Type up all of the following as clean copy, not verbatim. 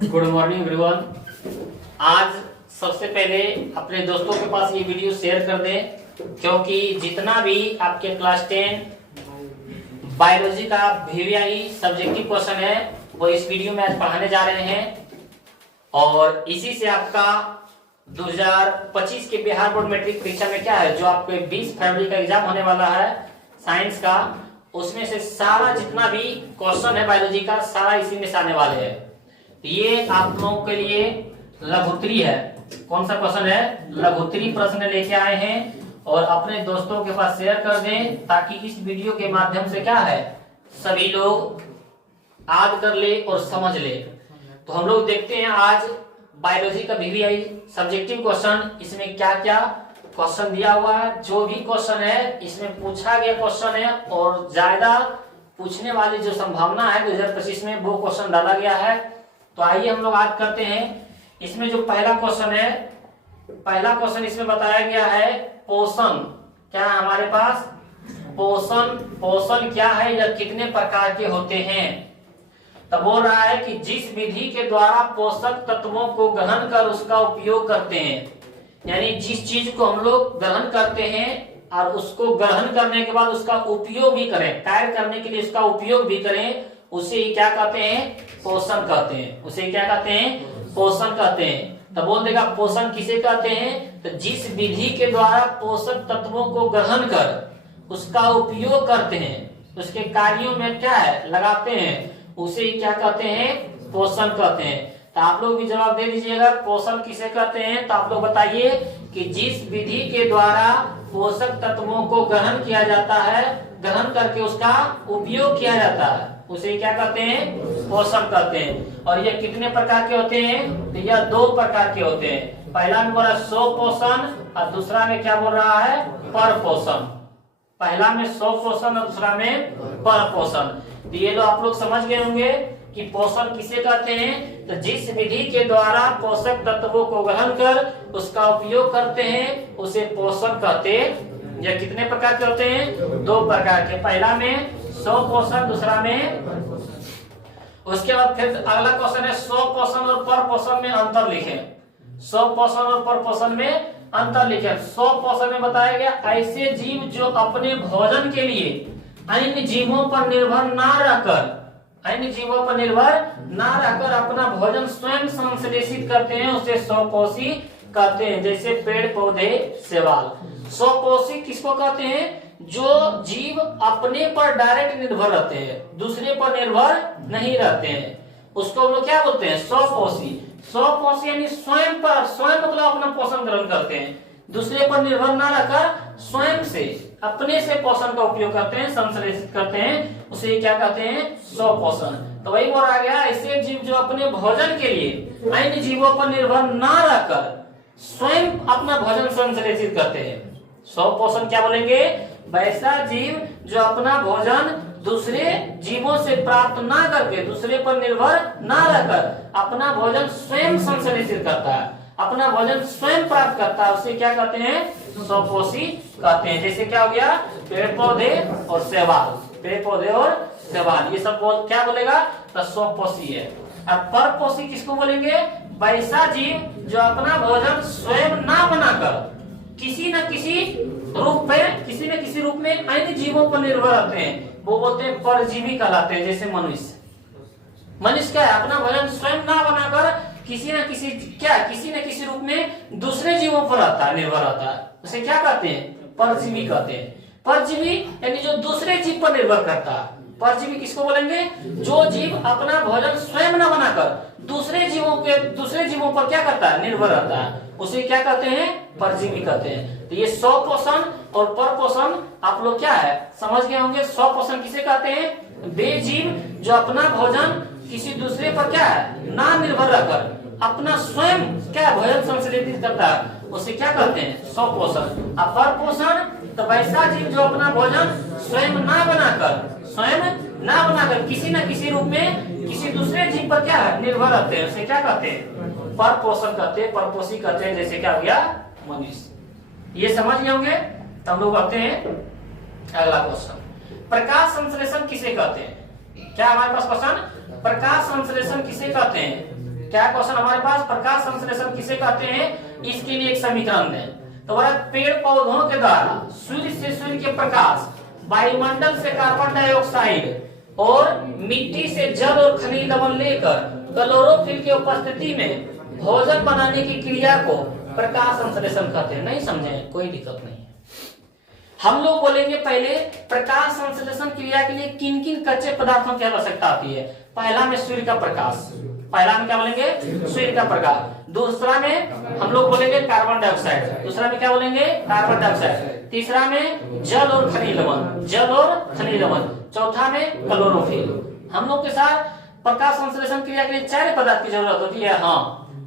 Good morning everyone. आज सबसे पहले अपने दोस्तों के पास ये वीडियो शेयर कर दें, क्योंकि जितना भी आपके क्लास 10 बायोलॉजी का VVI सब्जेक्टिव क्वेश्चन है वो इस वीडियो में आज पढ़ाने जा रहे हैं। और इसी से आपका 2025 के बिहार बोर्ड मैट्रिक परीक्षा में क्या है, जो आपके 20 फरवरी का एग्जाम होने वाला है साइंस का, उसमें से सारा जितना भी क्वेश्चन है बायोलॉजी का सारा इसी में से आने वाले हैं। ये आप लोगों के लिए लघुत्तरी है। कौन सा क्वेश्चन है? लघुत्तरी प्रश्न लेके आए हैं और अपने दोस्तों के पास शेयर कर दें, ताकि इस वीडियो के माध्यम से क्या है सभी लोग याद कर ले और समझ ले। तो हम लोग देखते हैं आज बायोलॉजी का VVI सब्जेक्टिव क्वेश्चन, इसमें क्या क्या क्वेश्चन दिया हुआ है। जो भी क्वेश्चन है इसमें पूछा गया क्वेश्चन है और ज्यादा पूछने वाली जो संभावना है 2025 में वो क्वेश्चन डाला गया है। तो आइए हम लोग याद करते हैं। इसमें जो पहला क्वेश्चन है, पहला क्वेश्चन इसमें बताया गया है पोषण। क्या है हमारे पास? पोषण क्या है या कितने प्रकार के होते हैं? तब बोल रहा है कि जिस विधि के द्वारा पोषक तत्वों को ग्रहण कर उसका उपयोग करते हैं, यानी जिस चीज को हम लोग ग्रहण करते हैं और उसको ग्रहण करने के बाद उसका उपयोग भी करें, कार्य करने के लिए उसका उपयोग भी करें, उसे ही क्या कहते हैं? पोषण कहते हैं। उसे क्या कहते हैं? पोषण कहते हैं। तो बोल देगा पोषण किसे कहते हैं? तो जिस विधि के द्वारा पोषक तत्वों को ग्रहण कर उसका उपयोग करते हैं, उसके कार्यों में क्या है लगाते हैं, उसे ही क्या कहते हैं? पोषण कहते हैं। तो आप लोग भी जवाब दे दीजिएगा पोषण किसे कहते हैं। तो आप लोग बताइए कि जिस विधि के द्वारा पोषक तत्वों को ग्रहण किया जाता है, ग्रहण करके उसका उपयोग किया जाता है, उसे क्या कहते हैं? पोषण कहते हैं। और ये कितने प्रकार के होते हैं? तो यह 2 प्रकार के होते हैं। पहला में बोल रहा है स्व पोषण और दूसरा में क्या बोल रहा है? पर पोषण। पहला में स्व पोषण और दूसरा में पर पोषण। तो ये लो आप लोग समझ गए होंगे कि पोषण किसे कहते हैं। तो जिस विधि के द्वारा पोषक तत्वों को ग्रहण कर उसका उपयोग करते हैं उसे पोषण कहते हैं। यह कितने प्रकार के होते हैं? 2 प्रकार के। पहला में स्व पोषण, दूसरा में। उसके बाद फिर अगला क्वेश्चन है स्व पोषण और पर पोषण में अंतर लिखें। स्व पोषण और पर पोषण में अंतर लिखें। स्व पोषण में बताया गया ऐसे जीव जो अपने भोजन के लिए अन्य जीवों पर निर्भर ना रहकर अपना भोजन स्वयं संश्लेषित करते हैं, उसे स्वपोषी कहते हैं। जैसे पेड़ पौधे शैवाल। स्वपोषी किसको कहते हैं? जो जीव अपने पर डायरेक्ट निर्भर रहते हैं, दूसरे पर निर्भर नहीं रहते हैं, उसको हम लोग क्या बोलते हैं? स्वपोषी। स्वपोषी यानी स्वयं मतलब अपना पोषण ग्रहण करते हैं, दूसरे पर निर्भर ना रहकर स्वयं से अपने से पोषण का उपयोग करते हैं, संश्लेषित करते हैं, उसे क्या कहते हैं? स्वपोषण। तो वही बोला गया ऐसे जीव जो अपने भोजन के लिए अन्य जीवों पर निर्भर ना रहकर स्वयं अपना भोजन संश्लेषित करते हैं। स्वपोषण क्या बोलेंगे? वैसा जीव जो अपना भोजन दूसरे जीवों से प्राप्त ना करके, दूसरे पर निर्भर ना रहकर अपना भोजन स्वयं संश्लेषित करता है, अपना भोजन स्वयं प्राप्त करता है, उसे क्या कहते हैं? स्वपोषी कहते हैं। जैसे क्या हो गया? पेड़ पौधे और शैवाल। पेड़ पौधे और शैवाल ये सब क्या बोलेगा? तो स्वपोषी है। और परपोषी किसको बोलेंगे? वैसा जीव जो अपना भोजन स्वयं ना बनाकर किसी न किसी रूप में अन्य जीवों पर निर्भर रहते हैं, वो बोलते हैं परजीवी कहलाते हैं। जैसे मनुष्य क्या है? अपना भोजन स्वयं ना बनाकर किसी न किसी रूप में दूसरे जीवों पर निर्भर रहता है, उसे क्या कहते हैं? परजीवी कहते हैं। परजीवी यानी जो दूसरे जीव पर निर्भर करता है। परजीवी किसको बोलेंगे? जो जीव अपना भोजन स्वयं न बनाकर दूसरे जीवों पर क्या करता है? निर्भर रहता है, उसे क्या कहते हैं? परजीवी कहते हैं। तो ये स्व पोषण और पर पोषण आप लोग क्या है समझ गए होंगे। स्व पोषण किसे कहते हैं? वे जीव जो अपना भोजन किसी दूसरे पर क्या है ना निर्भर रहकर अपना स्वयं क्या भोजन संश्लेषित करता है, उसे क्या कहते हैं? स्व पोषण। और पर पोषण तो वैसा जीव जो अपना भोजन स्वयं ना बनाकर किसी न किसी रूप में किसी दूसरे जीव पर क्या है? निर्भर रहते हैं, उसे क्या कहते हैं? पर पोषण कहते हैं, परपोषी कहते हैं। जैसे क्या हो गया? मनुष्य। ये समझ गए होंगे। तो हम लोग कहते हैं अगला क्वेश्चन, प्रकाश संश्लेषण किसे कहते हैं? क्या हमारे पास क्वेश्चन? प्रकाश संश्लेषण किसे कहते हैं? क्या क्वेश्चन हमारे पास, प्रकाश संश्लेषण किसे कहते हैं, इसके लिए एक समीकरण है। तो बोला पेड़ पौधों के द्वारा सूर्य से सूर्य के प्रकाश, वायुमंडल से कार्बन डाइऑक्साइड और मिट्टी से जल और खनिज लवण लेकर क्लोरोफिल की उपस्थिति में भोजन बनाने की क्रिया को प्रकाश संश्लेषण कहते हैं। नहीं समझे, कोई दिक्कत नहीं है। हम लोग बोलेंगे पहले प्रकाश संश्लेषण क्रिया के लिए किन किन कच्चे पदार्थों की आवश्यकता आती है। पहला में सूर्य का प्रकाश, पहला में क्या बोलेंगे, सूर्य का प्रकाश। दूसरा में हम लोग बोलेंगे कार्बन डाइऑक्साइड, दूसरा में क्या बोलेंगे, कार्बन डाइऑक्साइड। तीसरा में जल और खनिज लवण, जल और खनिज लवण। चौथा में क्लोरोफिल। हम लोग के साथ प्रकाश संश्लेषण क्रिया के लिए 4 पदार्थ की जरूरत होती है। हाँ,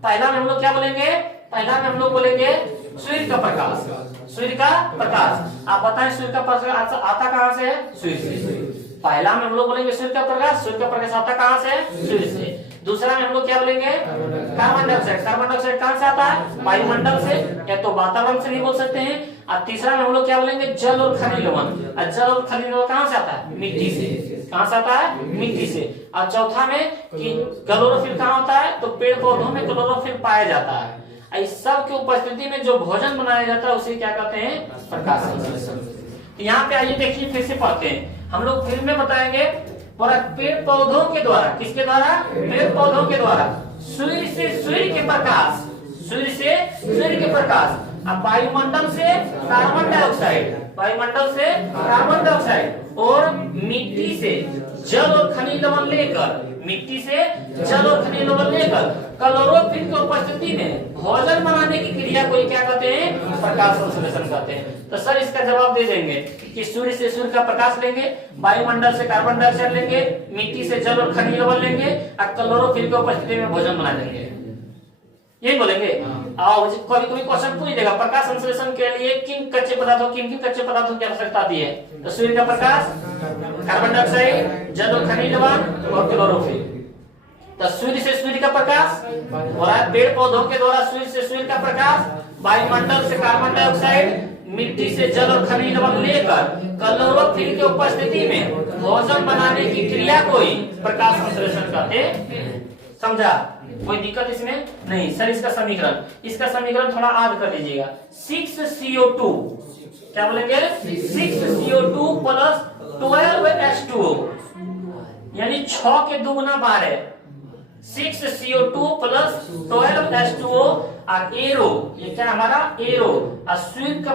पहला में हम लोग क्या बोलेंगे, पहला में हम लोग बोलेंगे सूर्य का प्रकाश, सूर्य का प्रकाश। आप बताएं सूर्य का प्रकाश आता कहां से है, सूर्य से। पहला में हम लोग बोलेंगे सूर्य का प्रकाश, सूर्य का प्रकाश आता कहां से है, सूर्य से। दूसरा में हम लोग क्या बोलेंगे, कार्बन डाइऑक्साइड, कार्बन डाइऑक्साइड कहां से आता है, वायुमंडल से, या तो वातावरण से भी बोल सकते हैं। और तीसरा में हम लोग क्या बोलेंगे, जल और खनिज लवण। जल और खनिज लवण कहां से आता है, मिट्टी से। कहां से आता है, मिट्टी से। और चौथा में कि क्लोरोफिल कहां होता है, तो पेड़ पौधों में क्लोरोफिल पाया जाता है। इस सब की उपस्थिति में जो भोजन बनाया जाता है उसे क्या कहते हैं, प्रकाश संश्लेषण। यहाँ पे आइए देखिए, फिर से पढ़ते हैं हम लोग, फिर में बताएंगे पेड़ पौधों के द्वारा, किसके द्वारा, पेड़ पौधों के द्वारा सूर्य से सूर्य के प्रकाश, सूर्य से सूर्य के प्रकाश, अब वायुमंडल से कार्बन डाइऑक्साइड, वायुमंडल से कार्बन डाइऑक्साइड और मिट्टी से जल और खनिज लवण लेकर, मिट्टी से जल और खनिज लवण लेकर क्लोरोफिल की उपस्थिति में भोजन बनाने की क्रिया को क्या कहते हैं, प्रकाश संश्लेषण कहते हैं। तो सर इसका जवाब दे देंगे कि सूर्य से सूर्य का प्रकाश लेंगे, वायुमंडल से कार्बन डाइऑक्साइड लेंगे, मिट्टी से जल और खनिज लवण लेंगे और क्लोरोफिल की उपस्थिति में भोजन बना देंगे, यही बोलेंगे। आओ कभी कभी क्वेश्चन पूछ देगा प्रकाश संश्लेषण के लिए किन कच्चे पदार्थों, किन किन कच्चे पदार्थों की आवश्यकता आती है। तो सूर्य का प्रकाश, कार्बन डाइऑक्साइड, जल और खनिज लवण और क्लोरोफिल। तो सूर्य से सूर्य का प्रकाश हो रहा है, पेड़ पौधों के द्वारा सूर्य से सूर्य का प्रकाश, वायुमंडल से कार्बन डाइऑक्साइड, मिट्टी से जल और खनिज लवण लेकर क्लोरोफिल की उपस्थिति में भोजन बनाने की क्रिया को ही प्रकाश संश्लेषण कहते हैं। समझा, कोई दिक्कत इसमें नहीं। सर इसका समीकरण थोड़ा याद कर लीजिएगा। 6CO2 क्या बोलेंगे, 6CO2 प्लस 12H2O, यानी 6 के दुगुना 12, 6CO2 प्लस 12H2O और एरो, ये क्या हमारा एरो, और सूर्य का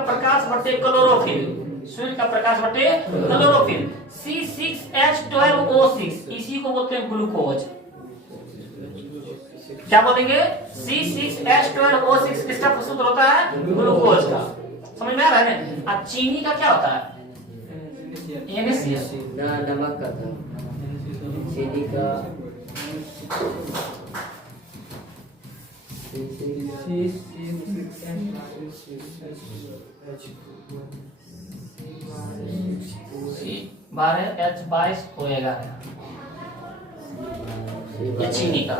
प्रकाश बटे क्लोरोफिल, सूर्य का प्रकाश बटे क्लोरोफिल, C6H12O6, इसी को बोलते हैं ग्लूकोज। क्या बोलेंगे, C6H12O6 किसका सूत्र होता है, ग्लूकोज का। समझ में आ रहा है ना। अब चीनी का क्या होता है, NaCl, नमक का था, चीनी का C12H22 होएगा ये चीनी का,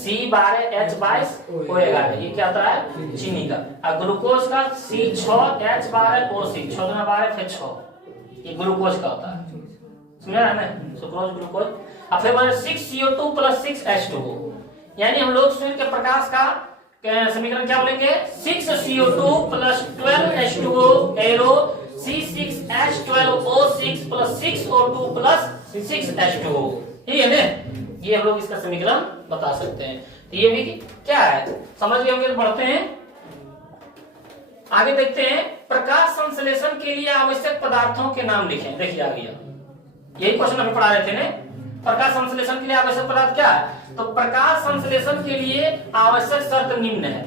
C12H22 होएगा, ये क्या होता है, चीनी का। और ग्लूकोज का C6H12O6, 6 12 फिर 6, ये ग्लूकोज का होता है। समझा है ना, सुक्रोज ग्लूकोज। अब फिर 6CO2 प्लस 6H2O, यानी हम लोग सूर्य के प्रकाश का समीकरण क्या बोलेंगे, 6CO2 plus 12H2O arrow C6H12O6 plus 6O2 plus 6H2O, ये है ना। ये हम लोग इसका समीकरण बता सकते हैं। तो ये भी क्या है, समझ गए होंगे। बढ़ते हैं आगे, देखते हैं प्रकाश संश्लेषण के लिए आवश्यक पदार्थों के नाम लिखें। देखिए आ गया, यही क्वेश्चन अभी पढ़ा रहे थे ना, प्रकाश संश्लेषण के लिए आवश्यक पदार्थ क्या है। तो प्रकाश संश्लेषण के लिए आवश्यक शर्त निम्न है,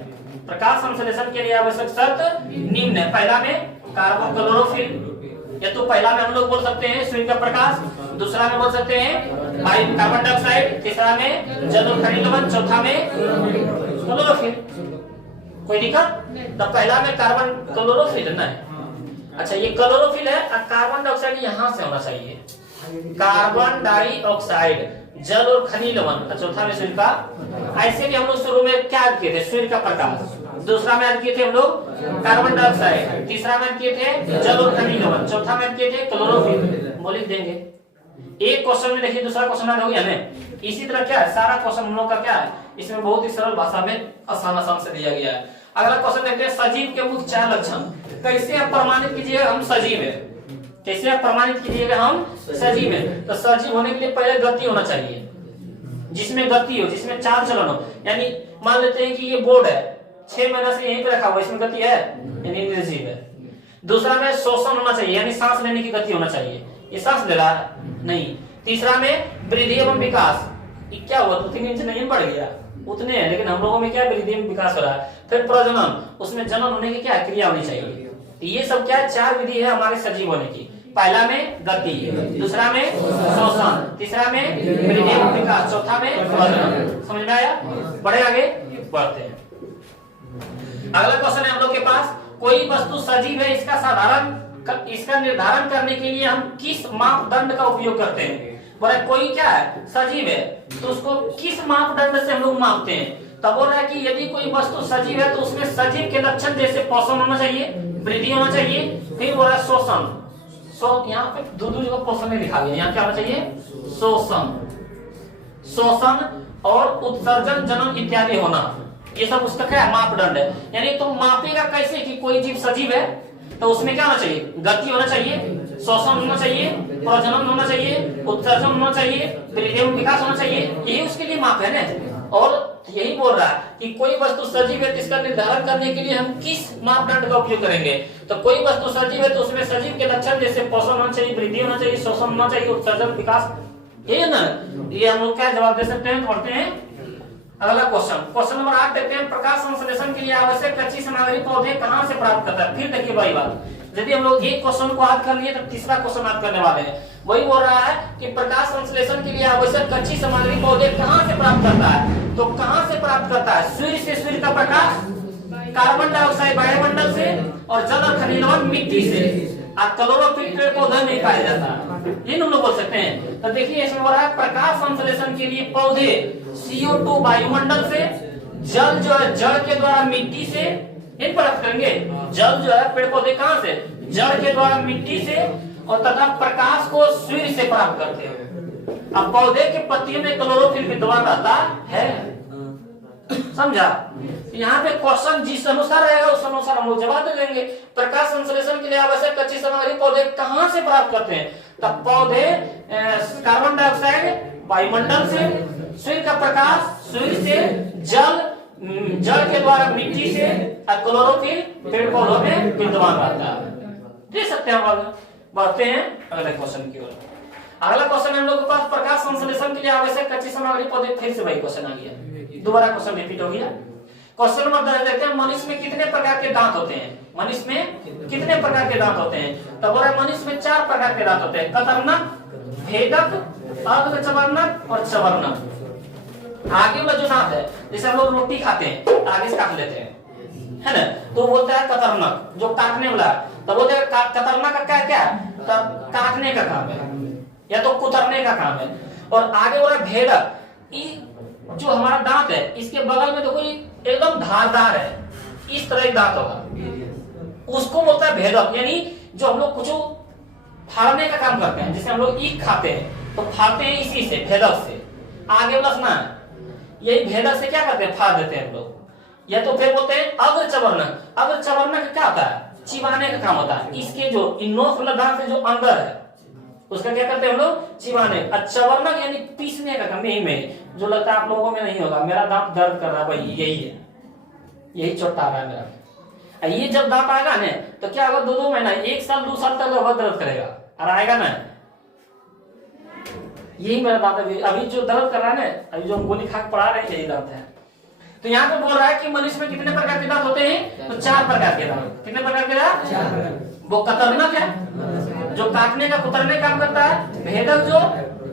प्रकाश संश्लेषण के लिए आवश्यक शर्त निम्न है। पहला में कार्बन क्लोरोफिल, या तो पहला में हम लोग बोल सकते हैं सूर्य का प्रकाश, दूसरा में बोल सकते हैं कार्बन डाइऑक्साइड, तीसरा में जल और खनिज लवण, चौथा में क्लोरोफिल। कोई दिक्कत। तो पहला में कार्बन क्लोरोफिल ना है। अच्छा ये क्लोरोफिल है और कार्बन डाइऑक्साइड यहां से होना चाहिए, कार्बन डाइऑक्साइड, जल और खनिज लवण, चौथा में सूर्य का। ऐसे भी हम लोग शुरू में क्या याद किए थे, सूर्य का प्रकाश, दूसरा में याद किए थे हम लोग कार्बन डाइऑक्साइड, तीसरा में याद किए थे जल और खनिज लवण, चौथा में याद किए थे क्लोरोफिल। बोल देंगे एक क्वेश्चन में देखिए दूसरा क्वेश्चन आ गया हमें। इसी तरह क्या है, सारा क्वेश्चन हम लोग का क्या है, इसमें बहुत ही सरल भाषा में आसान आसान से दिया गया है। अगला क्वेश्चन देखते हैं, सजीव के मुख्य 4 लक्षण। कैसे आप प्रमाणित कीजिएगा हम सजीव है, कैसे आप प्रमाणित कीजिएगा हम सजीव है। तो सजीव होने के लिए पहले गति होना चाहिए, जिसमें गति हो, जिसमें 4 चलन हो। यानी मान लेते हैं कि ये बोर्ड है, 6 महीना से यहीं पे रखा हुआ, इसमें गति है, यानी निर्जीव है। दूसरा में श्वसन होना चाहिए, यानी सांस लेने की गति होना चाहिए, ये सांस ले रहा है नहीं। तीसरा में वृद्धि एवं विकास, ये क्या हुआ, 2-3 इंच नहीं बढ़ गया, उतने हैं, लेकिन हम लोगों में क्या वृद्धि एवं विकास हो रहा है। फिर प्रजनन, उसमें जनन होने की क्या क्रिया होनी चाहिए। तो ये सब क्या 4 विधि है हमारे सजीव होने की। पहला में गति, दूसरा में श्वसन, तीसरा में वृद्धि एवं विकास, चौथा में प्रजनन। समझ में आया? बढ़े आगे बढ़ते हैं। अगला क्वेश्चन है हम लोग के पास, कोई वस्तु सजीव है, इसका निर्धारण करने के लिए हम किस मापदंड का उपयोग करते हैं। बोला कोई क्या है सजीव है, तो उसको किस मापदंड से हम लोग मापते हैं। तब बोल रहा है कि यदि कोई वस्तु सजीव है तो उसमें सजीव के लक्षण जैसे पोषण होना चाहिए, वृद्धि होना चाहिए, फिर बोला शोषण। यहाँ पे दो जगह पोषण नहीं लिखा गया, यहाँ क्या होना चाहिए, शोषण और उत्सर्जन, जनन इत्यादि होना, ये सब उसका क्या मापदंड है। यानी तुम मापेगा कैसे कि कोई जीव सजीव है, तो उसमें क्या होना चाहिए, गति होना चाहिए, श्वसन होना चाहिए, प्रजनन होना चाहिए, उत्सर्जन होना चाहिए, वृद्धि एवं विकास होना चाहिए, यही उसके लिए माप है ना। और यही बोल रहा है कि कोई वस्तु सजीव है तो इसका निर्धारण करने के लिए हम किस मापदंड का उपयोग करेंगे। तो कोई वस्तु सजीव है तो उसमें सजीव के लक्षण जैसे पोषण होना चाहिए, वृद्धि होना चाहिए, श्वसन होना चाहिए, उत्सर्जन, विकास, ये ना, ये हम लोग क्या जवाब दे सकते हैं, पढ़ते हैं। अगला क्वेश्चन नंबर 8 देखते हैं, प्रकाश संश्लेषण के लिए आवश्यक कच्ची सामग्री पौधे कहां से प्राप्त करता है। फिर देखिए वही बात, यदि हम लोग एक क्वेश्चन को याद कर लिए तो तीसरा क्वेश्चन याद करने वाले हैं। वही बोल रहा है कि प्रकाश संश्लेषण के लिए आवश्यक कच्ची सामग्री पौधे कहां से प्राप्त करता है। तो कहां से प्राप्त करता है, सूर्य से, सूर्य का प्रकाश, कार्बन डाइऑक्साइड वायुमंडल से, और जल और खनिज लवण मिट्टी से। क्लोरोफिल पेड़ पौधा नहीं पाया जाता, ये हम लोग बोल सकते हैं। तो देखिए इसमें हो रहा है प्रकाश संश्लेषण के लिए पौधे CO2 वायुमंडल से, जल जो है जड़ के द्वारा मिट्टी से, इन प्राप्त करेंगे। जल जो है पेड़ पौधे कहां से, जड़ के द्वारा मिट्टी से, और तथा प्रकाश को सूर्य से प्राप्त करते हैं। अब पौधे के पत्तियों में क्लोरोफिल विद्यमान रहता है, समझा। यहाँ पे क्वेश्चन जिस अनुसार रहेगा उस अनुसार हम लोग जवाब दे देंगे। प्रकाश संश्लेषण के लिए आवश्यक कच्ची सामग्री पौधे कहां से प्राप्त करते हैं। तब पौधे कार्बन डाइऑक्साइड वायुमंडल से, सूर्य का प्रकाश सूर्य से, जल के द्वारा मिट्टी से, और क्लोरोफिल पेड़ पौधों में विद्यमान रहता है। दे सकते हैं हम बढ़ते हैं अगले क्वेश्चन की ओर। अगला क्वेश्चन हम लोग के पास, प्रकाश संश्लेषण के लिए आवश्यक कच्ची सामग्री पौधे, फिर से वही क्वेश्चन आ गया, दोबारा क्वेश्चन रिपीट हो गया। क्वेश्चन नंबर 10 देखते हैं, मनुष्य में कितने प्रकार के दांत होते हैं। मनुष्य में कितने प्रकार के दांत होते हैं। तब बोला मनुष्य में 4 प्रकार के दांत होते हैं, कतरनक, भेदक, अर्धचवर्णक और चवर्णक। आगे वाला जो दांत है, जैसे हम लोग रोटी खाते हैं आगे से काट लेते हैं, है ना, तो बोलता है कतरनक, जो काटने वाला। तब बोलते हैं कतरनक का क्या है, तब काटने का काम है या तो कुतरने का काम है। और आगे बोला भेदक, जो हमारा दांत है इसके बगल में देखो एकदम धारदार है, इस तरह एक दांत होगा, उसको बोलता है भेदक। यानी जो हम लोग कुछ फाड़ने का काम करते हैं, जैसे हम लोग ईख खाते हैं तो फाड़ते हैं इसी से, भेदक से। आगे प्लस ना, यही भेदक से क्या करते हैं, फाड़ देते हैं हम लोग। या तो फिर बोलते हैं अग्रचवर्णक। अग्रचवर्णक क्या होता है, चिबाने का काम होता है। इसके जो नोक वाला दांत से जो अंदर है उसका क्या करते हैं हम लोग, चिबाने। चवर्णक यानी पीसने का काम, यही में जो लगता है आप लोगों में नहीं होगा, मेरा दांत दर्द कर रहा है, भाई यही है, यही चोट आ रहा है मेरा। ये जब दांत आएगा ना तो क्या होगा, 2-2 महीना, 1 साल 2 साल तक लगभग दर्द करेगा, और आएगा ना, यही मेरा दांत अभी जो दर्द कर रहा है ना, अभी जो हम गोली खा के पड़ा रहे हैं, यही दांत है। तो यहाँ पे बोल रहा है कि मनुष्य में कितने प्रकार के दांत होते हैं, तो 4 प्रकार के दांत। कितने प्रकार के दांत, 4। वो कतरनक है जो काटने का कुतरने का काम करता है, भेदक जो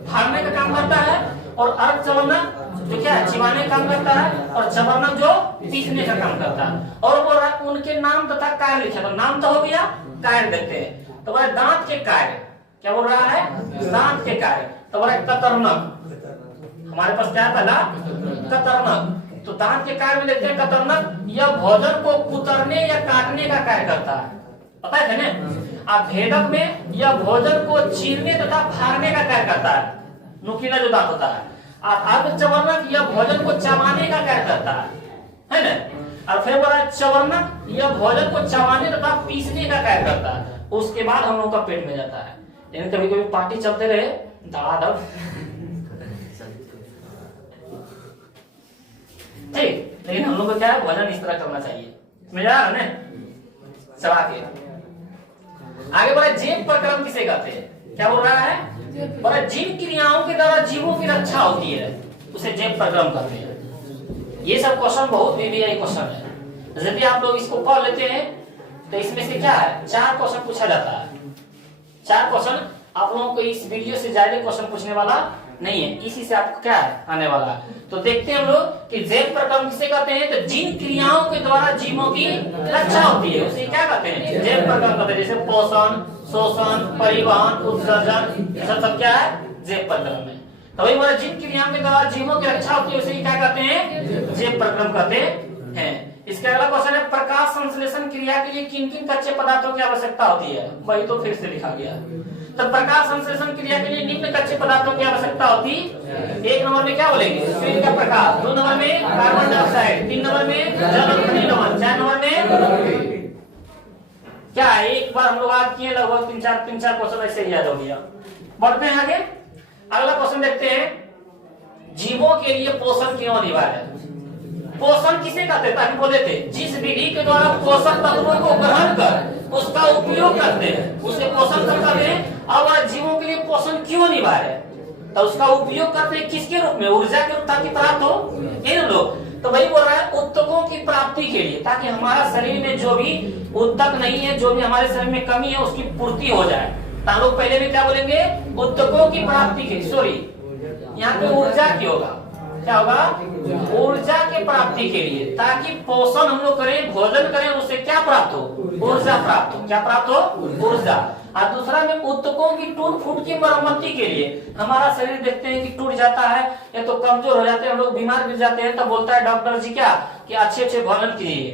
फाड़ने का काम करता है, और अर्धचवर्णक जो क्या है, चिबाने का काम करता है, और चवर्णक जो पीसने का काम करता है। और बोल रहा है उनके नाम तथा कार्य लिखे। तो नाम तो हो गया, कार्य देखते हैं। तो बोला दांत के कार्य, क्या बोल रहा है, दांत के कार्य। तो बोला कतरनक, हमारे पास क्या था ना, कतरनक। तो दांत के कार्य में देखते हैं कतरनक, यह भोजन को कुतरने या काटने का कार्य करता है, पता है ना। अब भेदक में यह भोजन को चीरने तथा फाड़ने का कार्य करता है, नुकीला जो दांत होता है। और अर्धचवर्णक यह भोजन को चबाने का कार्य करता है ना। और फिर बोला चवर्णक यह भोजन को चबाने तथा पीसने का कार्य करता है। उसके बाद हम लोग का पेट में जाता है। यानी कभी कभी पार्टी चलते रहे धड़ाधड़, ठीक, लेकिन हम लोग को क्या है, भोजन इस तरह करना चाहिए। समझ आ रहा है ना, चबा के। आगे बोला जेब प्रक्रम किसे कहते हैं, क्या बोल रहा है, बोला जिन क्रियाओं के द्वारा जीवों की रक्षा होती है उसे जेब प्रक्रम कहते हैं। ये सब क्वेश्चन बहुत वीवीआई क्वेश्चन है। यदि आप लोग इसको पढ़ लेते हैं तो इसमें से क्या है, 4 क्वेश्चन पूछा जाता है। 4 क्वेश्चन आप लोगों को इस वीडियो से ज्यादा क्वेश्चन पूछने वाला नहीं है, इसी से आपको क्या है आने वाला है। तो देखते हैं हम लोग कि जेब प्रक्रम किसे कहते हैं, तो जिन क्रियाओं के द्वारा जीवों की रक्षा होती है उसे क्या कहते हैं, जेब प्रक्रम कहते हैं। जैसे पोषण, शोषण, परिवहन, उत्सर्जन, ये सब क्या है, जेब प्रक्रम है। तो वही बोला जिन क्रियाओं के द्वारा जीवों की रक्षा होती है उसे क्या कहते हैं, जेब प्रक्रम कहते हैं। इसके अगला क्वेश्चन है प्रकाश संश्लेषण क्रिया के लिए किन किन कच्चे पदार्थों की आवश्यकता होती है, वही तो फिर से लिखा गया। तो प्रकाश संश्लेषण क्रिया के लिए निम्न कच्चे पदार्थों की आवश्यकता होती है। 1 नंबर में क्या बोलेंगे, सूर्य का प्रकाश, 2 नंबर में कार्बन डाइऑक्साइड, 3 नंबर में जल और खनिज लवण, 4 नंबर में क्या है, एक बार हम लोग आज किए लगभग 3-4 क्वेश्चन ऐसे ही याद हो गया। बढ़ते हैं आगे, अगला क्वेश्चन देखते हैं, जीवों के लिए पोषण क्यों अनिवार्य है। पोषण किसे कहते हैं, ताकि बोले थे जिस विधि के द्वारा पोषक तत्वों को ग्रहण कर उसका उपयोग करते हैं उसे पोषण कहते हैं। और जीवों के लिए पोषण क्यों अनिवार्य है, तो उसका उपयोग करते हैं किसके रूप में, ऊर्जा के रूप, ताकि प्राप्त हो इन लोग। तो वही बोल रहा है उत्तकों की प्राप्ति के लिए, ताकि हमारा शरीर में जो भी उत्तक नहीं है, जो भी हमारे शरीर में कमी है उसकी पूर्ति हो जाए। तो हम लोग पहले भी क्या बोलेंगे, उत्तकों की प्राप्ति के, सॉरी यहाँ पे ऊर्जा की होगा, क्या होगा, ऊर्जा के प्राप्ति के लिए, ताकि पोषण हम लोग करें, भोजन करें, उससे क्या प्राप्त हो, ऊर्जा प्राप्त हो। क्या प्राप्त हो, ऊर्जा। और दूसरा में उत्तकों की टूट फूट की मरम्मति के लिए, हमारा शरीर देखते हैं कि टूट जाता है या तो कमजोर हो जाते हैं, हम लोग बीमार गिर जाते हैं, तब बोलता है डॉक्टर जी क्या कि अच्छे भोजन कीजिए,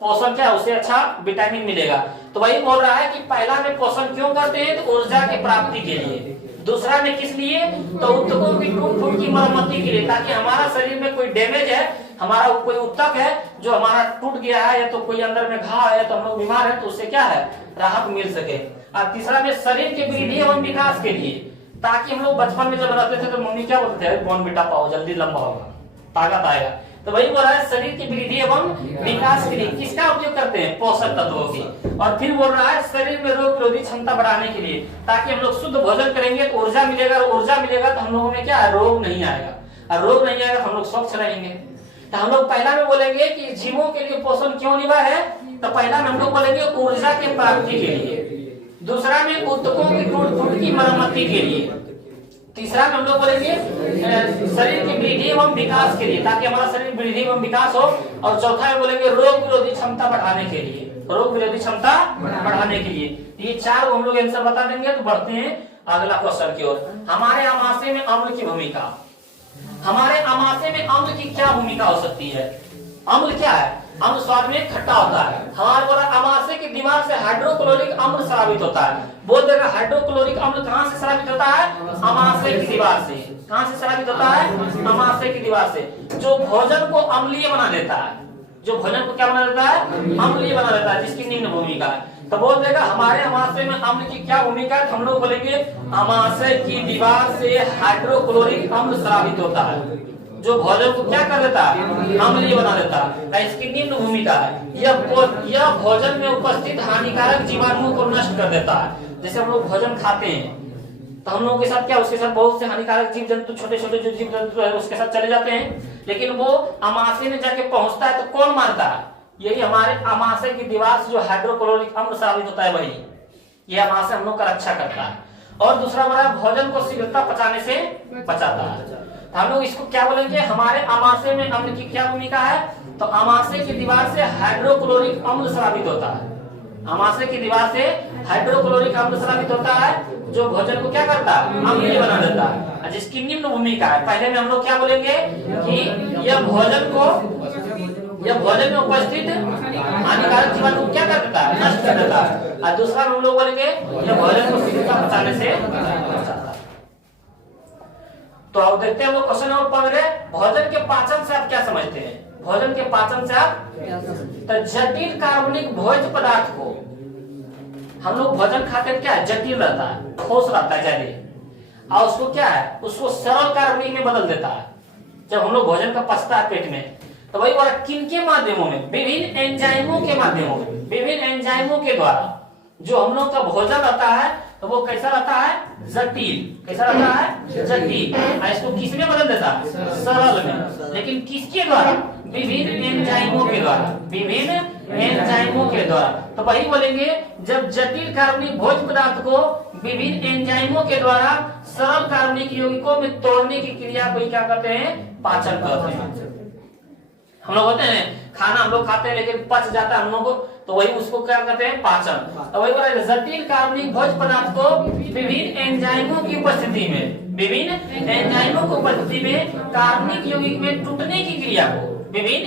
पोषण क्या उसे अच्छा विटामिन मिलेगा। तो वही बोल रहा है कि पहला में पोषण क्यों करते हैं, तो ऊर्जा की प्राप्ति के लिए। दूसरा में किस लिए, तो उत्तकों की टूट फूट की मरम्मति के लिए, ताकि हमारा शरीर में कोई डैमेज है, हमारा कोई उत्तक है जो हमारा टूट गया है या तो कोई अंदर में घाव है, तो हम लोग बीमार है, तो उससे क्या है, राहत मिल सके। और तीसरा में शरीर के वृद्धि एवं विकास के लिए, ताकि हम लोग बचपन में जब रहते थे तो मम्मी क्या बोलते थे, कौन बेटा पाओ जल्दी लंबा होगा, ताकत आएगा। तो वही बोल रहा है शरीर की वृद्धि एवं विकास के लिए किसका उपयोग करते हैं, पोषक तत्वों की। और फिर बोल रहा है शरीर में रोग प्रतिरोधी क्षमता बढ़ाने के लिए, ताकि हम लोग शुद्ध भोजन करेंगे तो ऊर्जा मिलेगा, ऊर्जा मिलेगा तो हम लोगों में क्या है, रोग नहीं आएगा, और रोग नहीं आएगा तो हम लोग स्वस्थ रहेंगे। तो हम लोग पहला में बोलेंगे कि जीवों के लिए पोषण क्यों अनिवार्य है, तो पहला में हम लोग बोलेंगे ऊर्जा के प्राप्ति के लिए, दूसरा में उत्तकों की टूट फूट की मरम्मति के लिए, तीसरा में हम लोग बोलेंगे शरीर की वृद्धि एवं विकास के लिए, ताकि हमारा शरीर वृद्धि एवं विकास हो, और चौथा में बोलेंगे रोग विरोधी क्षमता बढ़ाने के लिए, रोग विरोधी क्षमता बढ़ाने के लिए। ये 4 हम लोग आंसर बता देंगे। तो बढ़ते हैं अगला क्वेश्चन की ओर। हमारे आमाशय में अम्ल की भूमिका, हमारे आमाशय में अम्ल की क्या भूमिका हो सकती है। अम्ल क्या है, अम्ल स्वाद में खट्टा होता है। हमारे बोला आमाशय की दीवार से हाइड्रोक्लोरिक अम्ल स्रावित होता है। बोल देगा हाइड्रोक्लोरिक अम्ल कहाँ से स्रावित होता है, आमाशय की दीवार से। कहाँ से स्रावित होता है, आमाशय की दीवार से, जो भोजन को अम्लीय बना देता है, जो भोजन को क्या बना देता है, अम्लीय बना देता है, जिसकी निम्न भूमिका है। तो बोल देगा हमारे आमाशय में अम्ल की क्या भूमिका है, हम लोग बोलेंगे आमाशय की दीवार से हाइड्रोक्लोरिक अम्ल स्रावित होता है, जो भोजन को क्या कर देता है, अम्लीय बना देता है। इसकी निम्न भूमिका है, यह भोजन में उपस्थित हानिकारक जीवाणुओं को नष्ट कर देता है। जैसे हम लोग भोजन खाते हैं तो हम लोगों के साथ क्या, उसके साथ बहुत से हानिकारक जीव जंतु, छोटे छोटे जो जीव जंतु है उसके साथ चले जाते हैं, लेकिन वो आमाशय में जाके पहुंचता है तो कौन मारता है, यही हमारे आमाशय की दीवार से जो हाइड्रोक्लोरिक अम्ल स्रावित होता है, वही ये आमाशय हम लोग का रक्षा करता है। और दूसरा बड़ा भोजन को शीघ्रता पचाने से बचाता है। हम लोग इसको क्या बोलेंगे, हमारे आमाशय में अम्ल की क्या भूमिका है, तो आमाशय की दीवार से हाइड्रोक्लोरिक अम्ल स्रावित होता है, आमाशय की दीवार से हाइड्रोक्लोरिक अम्ल स्रावित होता है, जो भोजन को क्या करता है, अम्लीय बना देता है, जिसकी निम्न भूमिका है। पहले में हम लोग क्या बोलेंगे कि यह भोजन को यह भोजन में उपस्थित हानिकारक जीवाणु को क्या कर देता है, नष्ट कर देता है। और दूसरा हम लोग बोलेंगे यह भोजन को शीघ्रता पचाने से बचाता है। तो अब देखते हैं वो क्वेश्चन नंबर 15, भोजन के पाचन से आप क्या समझते हैं? भोजन के पाचन से आप तो जटिल कार्बनिक भोज्य पदार्थ को हम लोग भोजन खाते हैं, क्या है, जटिल रहता है, ठोस रहता है ज्यादा, और उसको क्या है, उसको सरल कार्बनिक में बदल देता है। जब हम लोग भोजन का पचता है पेट में, तो वही बोला किन के माध्यमों में, विभिन्न एंजाइमों के माध्यमों में, विभिन्न एंजाइमों के द्वारा जो हम लोग का भोजन रहता है तो वो कैसा रहता है, जटिल। कैसा रहता है, जटिल। इसको किस में बदल देता है, सरल में। लेकिन किसके द्वारा, विभिन्न एंजाइमों के द्वारा, विभिन्न एंजाइमों के द्वारा। तो वही बोलेंगे जब जटिल कार्बनिक भोज्य पदार्थ को विभिन्न एंजाइमों के द्वारा सरल कार्बनिक यौगिकों में तोड़ने की क्रिया को क्या कहते हैं, पाचन कहते हैं। हम लोग होते हैं खाना हम लोग खाते हैं लेकिन पच जाता है हम लोग को, तो वही उसको क्या कहते हैं, पाचन। तो वही बोला जटिल कार्बनिक भोज्य पदार्थ को विभिन्न एंजाइमों की उपस्थिति में, विभिन्न एंजाइमों की उपस्थिति में कार्बनिक यौगिक में टूटने की क्रिया को, विभिन्न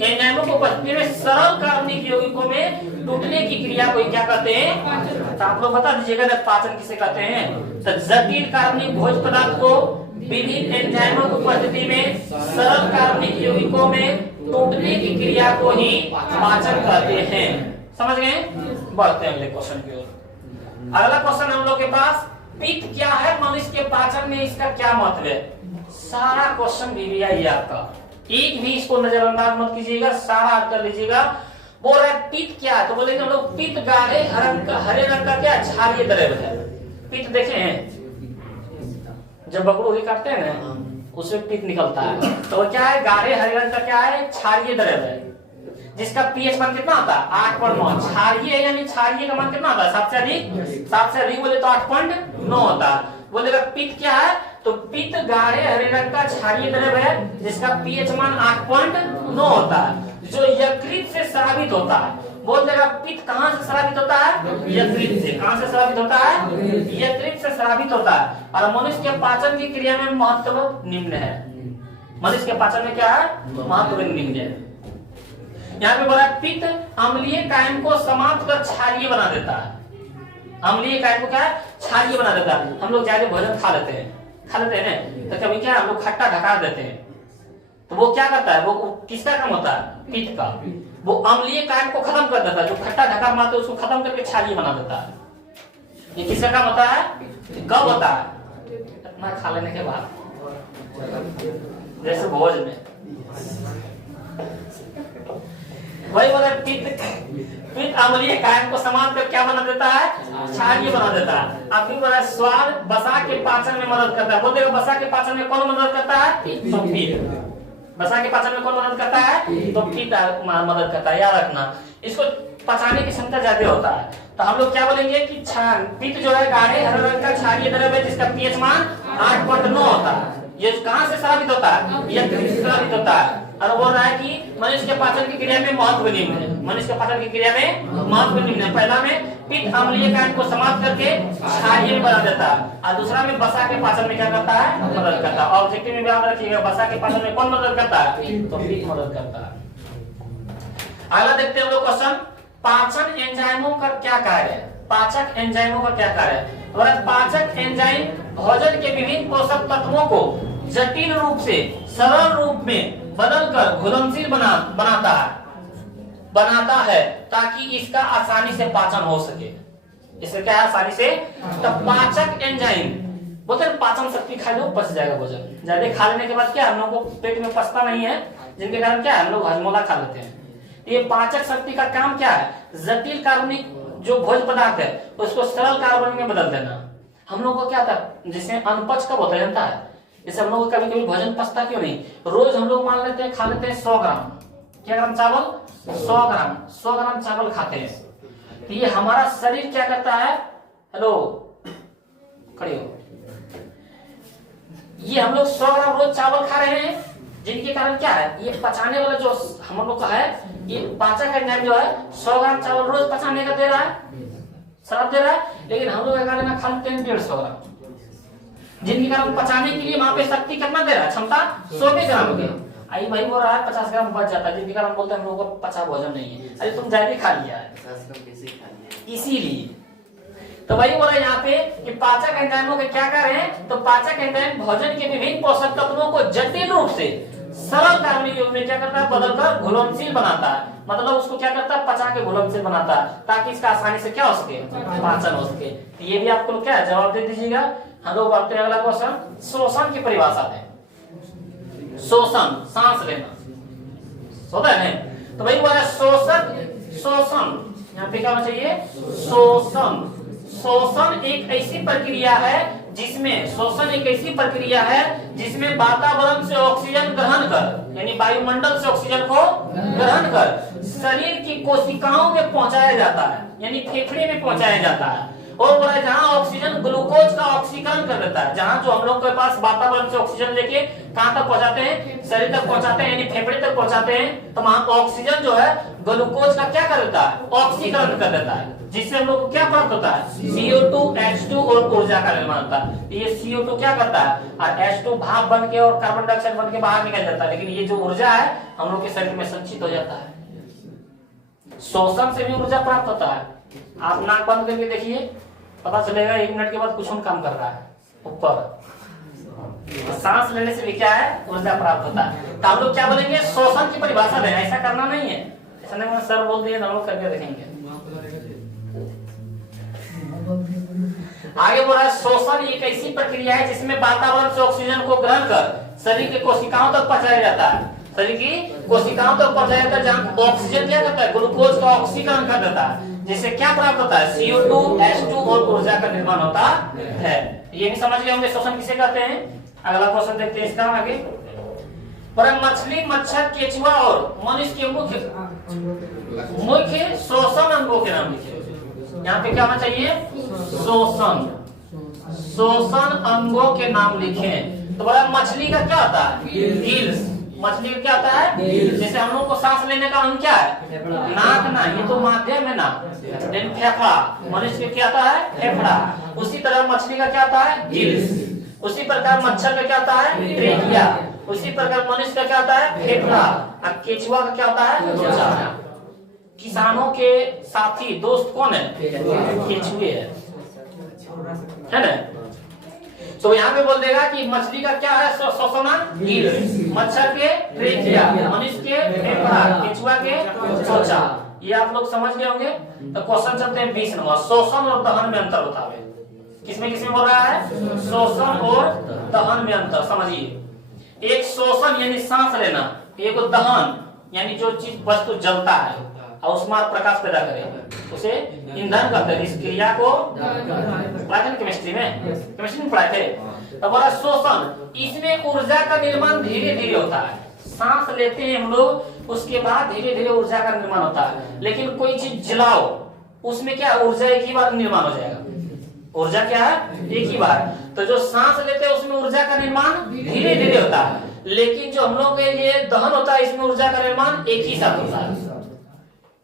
एंजाइमों की उपस्थिति में सरल कार्बनिक यौगिकों में टूटने की क्रिया को क्या कहते हैं। तो आप लोग बता दीजिएगा ना पाचन किसे कहते हैं। तो जटिल कार्बनिक भोज्य पदार्थ को विभिन्न एंजाइमों की उपस्थिति में सरल कार्बनिक यौगिकों में टूटने की क्रिया को ही पाचन कहते हैं। समझ गए? बढ़ते हैं अगले क्वेश्चन की ओर। अगला क्वेश्चन हम लोग के पास, पित्त क्या है, मनुष्य के पाचन में इसका क्या महत्व है। सारा क्वेश्चन भी आई आपका, एक भी इसको नजरअंदाज मत कीजिएगा, सारा कर लीजिएगा। बोल रहा है पित्त क्या है, तो बोलेंगे हम लोग पित्त गाढ़े हरे रंग का क्या क्षारीय द्रव्य है। पित्त देखे हैं, जब बकरू काटते हैं ना उसमें पित्त निकलता है, तो वो क्या है, गाढ़े हरे रंग का क्या है, क्षारीय द्रव्य है, जिसका पीएच मान कितना होता है, 8.9। क्षारीय यानी क्षारीय का मान कितना होता है, 7 से अधिक बोले तो 8.9 होता है। बोलेगा पित्त क्या है, तो पित्त गाढ़े हरे रंग का क्षारीय द्रव्य है जिसका पीएच मान 8.9 होता है, जो यकृत से स्रावित होता है। बोल देगा पित्त कहाँ से स्रावित होता है, यकृत से। कहाँ से स्रावित होता है, यकृत से स्रावित होता है। और मनुष्य के पाचन की क्रिया में महत्व निम्न है। मनुष्य के पाचन में क्या है, महत्व निम्न है। यहाँ पे बोला पित्त अम्लीय कायम को समाप्त कर क्षारीय बना देता है। अम्लीय कायम को क्या है, क्षारीय बना देता है। हम लोग ज्यादा भोजन खा लेते हैं ना, तो कभी क्या हम लोग खट्टा ढका देते हैं, तो वो क्या करता है, वो किसका काम होता है, पित्त का। वो अम्लीय कायम को खत्म कर देता है, जो खट्टा ढका मारते हैं उसको खत्म करके क्षारीय बना देता है। ये किसका काम होता है, कब होता है, इतना खा लेने के बाद, जैसे भोज में। वही बोला पित्त अम्लीय कायम को समाप्त कर क्या बना देता है, क्षारीय बना देता है। अब भी बोला स्वाद वसा के पाचन में मदद करता है। बोलते वसा के पाचन में कौन मदद करता है, तो पित्त। वसा के पाचन में कौन मदद करता है, तो पित्त मदद करता है। याद रखना, इसको पचाने की क्षमता ज्यादा होता है। तो हम लोग क्या बोलेंगे कि पित्त जो है गाढ़े हरे रंग का क्षारीय द्रव्य है जिसका पीएच मान 8.9 होता है। ये कहाँ से स्रावित होता है, यकृत से स्रावित होता है। और बोल रहा है कि मनुष्य के पाचन की क्रिया में महत्व निम्न है। मनुष्य के पाचन की क्रिया में महत्व निम्न है। पहला में पित्त अम्लीय कायम को समाप्त करके क्षारीय बना देता है, और दूसरा में वसा के पाचन में क्या करता है, मदद करता है। ऑब्जेक्टिव में याद रखिएगा, वसा के पाचन में कौन मदद करता है, तो पित्त मदद करता है। अगला देखते हैं हम लोग क्वेश्चन, पाचन एंजाइमों का क्या कार्य है। पाचक एंजाइमों का क्या कार्य है। पाचक एंजाइम भोजन के विभिन्न पोषक तत्वों को जटिल रूप से सरल रूप में बदलकर घुलनशील बनाता है ताकि इसका आसानी से पाचन हो सके। इससे क्या है, आसानी से। तो पाचक एंजाइम बोलते हैं पाचन शक्ति खा लो पच जाएगा भोजन। ज्यादा खा लेने के बाद क्या हम लोग को पेट में पचता नहीं है, जिनके कारण क्या है हम लोग हजमोला खा लेते हैं। ये पाचक शक्ति का काम क्या है, जटिल कार्बनिक जो भोज्य पदार्थ है उसको सरल कार्बनिक में बदल देना। हम लोग को क्या था, जिसमें अनपच कब होता है जानता है, जैसे हम लोग कभी कभी भोजन पचता क्यों नहीं। रोज हम लोग मान लेते हैं खा लेते हैं 100 ग्राम, क्या ग्राम चावल, 100 ग्राम चावल खाते हैं। तो ये हमारा शरीर क्या करता है, हेलो खड़े हो, ये हम लोग 100 ग्राम रोज चावल खा रहे हैं, जिनके कारण क्या है, ये पचाने वाला जो हम लोग का है, ये पाचक एंजाइम जो है 100 ग्राम चावल रोज पचाने का दे रहा है, शराब दे रहा है। लेकिन हम लोग खा लेते हैं 150 ग्राम, जिनके कारण पचाने के लिए वहां पे शक्ति कितना दे रहा है, क्षमता 100 ग्राम की। आई भाई बोल रहा है 50 ग्राम बच जाता है, जिनके कारण हम बोलते हैं हम लोगों को पचा भोजन नहीं है, अरे तुम ज्यादा खा लिया है 50 ग्राम कैसे खा लिया। इसीलिए। तो वही बोला यहाँ पे कि पाचक एंजाइमों के क्या कार्य हैं, तो पाचक एंजाइम भोजन के विभिन्न पोषक तत्वों को जटिल रूप से सरल कार्बनिक यौगिक में क्या करता है, बदलकर घुलनशील बनाता है। मतलब उसको क्या करता है, पचा के घुलनशील बनाता है, ताकि इसका आसानी से क्या हो सके, पाचन हो सके। तो ये भी आपको लोग क्या है, जवाब दे दीजिएगा। हम लोग बढ़ते हैं अगला क्वेश्चन, शोषण की परिभाषा दें। शोषण सांस लेना होता है नहीं, तो भाई बोला शोषण यहाँ पे क्या होना चाहिए, शोषण। शोषण एक ऐसी प्रक्रिया है जिसमें वातावरण से ऑक्सीजन ग्रहण कर, यानी वायुमंडल से ऑक्सीजन को ग्रहण कर शरीर की कोशिकाओं में पहुंचाया जाता है, यानी फेफड़े में पहुंचाया जाता है। और बोला जहां ऑक्सीजन ग्लूकोज का ऑक्सीकरण कर देता है, जहां जो हम लोग के पास वातावरण से ऑक्सीजन लेके कहां तक पहुंचाते हैं, शरीर तक पहुंचाते हैं, यानी फेफड़े तक पहुंचाते हैं, तो वहां ऑक्सीजन जो है ग्लूकोज का क्या कर देता है, ऑक्सीकरण कर देता है, जिससे हम लोग को क्या प्राप्त होता है, CO2 H2 और ऊर्जा का निर्माण होता है। तो ये CO2 क्या करता है, और H2 भाप बन के और कार्बन डाइऑक्साइड बन के बाहर निकल जाता है, लेकिन ये जो ऊर्जा है हम लोग के शरीर में संचित हो जाता है। शोषण से भी ऊर्जा प्राप्त होता है। आप नाक बंद करके देखिए, पता चलेगा 1 मिनट के बाद कुछ और काम कर रहा है ऊपर। सांस लेने से भी क्या है, ऊर्जा प्राप्त होता है। तो हम लोग क्या बोलेंगे, शोषण की परिभाषा दें, ऐसा करना नहीं है, ऐसा नहीं सर बोल दिए, हम लोग करके देखेंगे। आगे बोल रहा है शोषण एक ऐसी प्रक्रिया है जिसमें वातावरण से ऑक्सीजन को ग्रहण कर शरीर के कोशिकाओं तक पहुंचाया जाता है, शरीर की कोशिकाओं तक पहुंचाया जाता है, जहां ऑक्सीजन क्या करता है, ग्लूकोज का ऑक्सीकरण कर देता है, जिससे क्या प्राप्त होता है, CO2 H2 और ऊर्जा का निर्माण होता है। ये भी समझ गए होंगे शोषण किसे कहते हैं। अगला क्वेश्चन देखते हैं इसका आगे। पर मछली, मच्छर, केचुआ और मनुष्य के मुख्य शोषण अंगों के नाम लिखे। यहाँ पे क्या होना चाहिए, शोषण अंगों के नाम लिखे। तो बड़ा मछली का क्या होता है, गिल्स। मछली का क्या होता है, जैसे हम लोग को सांस लेने का अंग क्या है, नाक ना, ये तो माध्यम है ना, लेकिन फेफड़ा। मनुष्य का क्या होता है, फेफड़ा। उसी तरह मछली का क्या होता है, गिल्स। उसी प्रकार मच्छर का क्या होता है, ट्रेकिया। उसी प्रकार मनुष्य का क्या होता है, फेफड़ा। और केचुआ का क्या होता है, त्वचा। किसानों के साथी दोस्त कौन है, केचुए है ना। तो यहाँ पे बोल देगा कि मछली का क्या है, शोषणांग गिल्स, मच्छर के ट्रेकिया, मनुष्य के फेफड़ा, केचुआ के त्वचा। ये आप लोग समझ गए होंगे। तो क्वेश्चन चलते हैं 20 नंबर। शोषण और दहन में अंतर बतावे। किसमें किसमें बोल रहा है, शोषण और दहन में अंतर समझिए। एक शोषण यानी सांस लेना, एक दहन यानी जो चीज वस्तु जलता है और उसमें प्रकाश पैदा करे, उसे ईंधन कहते हैं। इस क्रिया को पढ़ाए थे केमिस्ट्री में पढ़ाए थे। तो बोला शोषण, इसमें ऊर्जा का निर्माण धीरे धीरे होता है। सांस लेते हैं हम लोग, उसके बाद धीरे धीरे ऊर्जा का निर्माण होता है। लेकिन कोई चीज जलाओ, उसमें क्या ऊर्जा एक ही बार निर्माण हो जाएगा। ऊर्जा क्या है, एक ही बार। तो जो सांस लेते हैं उसमें ऊर्जा का निर्माण धीरे धीरे होता है, लेकिन जो हम लोग के लिए दहन होता है, इसमें ऊर्जा का निर्माण एक ही साथ होता है।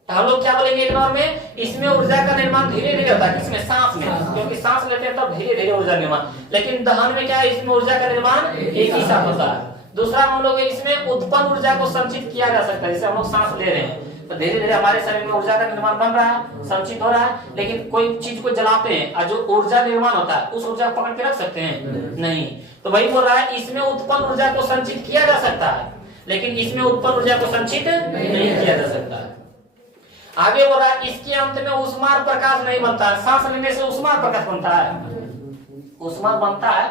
तो हम लोग क्या बोलेंगे एक नंबर में, इसमें ऊर्जा का निर्माण धीरे धीरे होता है। किसमें, सांस में, क्योंकि सांस लेते हैं तब धीरे धीरे ऊर्जा निर्माण। लेकिन दहन में क्या है, इसमें ऊर्जा का निर्माण एक ही साथ होता है। दूसरा हम लोग इसमें उत्पन्न ऊर्जा को संचित किया जा सकता है। जैसे हम लोग सांस ले रहे हैं तो धीरे धीरे हमारे शरीर में ऊर्जा का निर्माण बन रहा है, संचित हो रहा है। लेकिन कोई चीज को जलाते हैं और जो ऊर्जा निर्माण होता है, उस ऊर्जा को पकड़ के रख सकते हैं, नहीं। तो वही बोल रहा है, इसमें उत्पन्न ऊर्जा को संचित किया जा सकता है, लेकिन इसमें उत्पन्न ऊर्जा को संचित नहीं किया जा सकता है। आगे बोल रहा है, इसके अंत में ऊष्मार प्रकाश नहीं बनता है। सांस लेने से ऊष्मार प्रकाश बनता है, ऊष्मा बनता है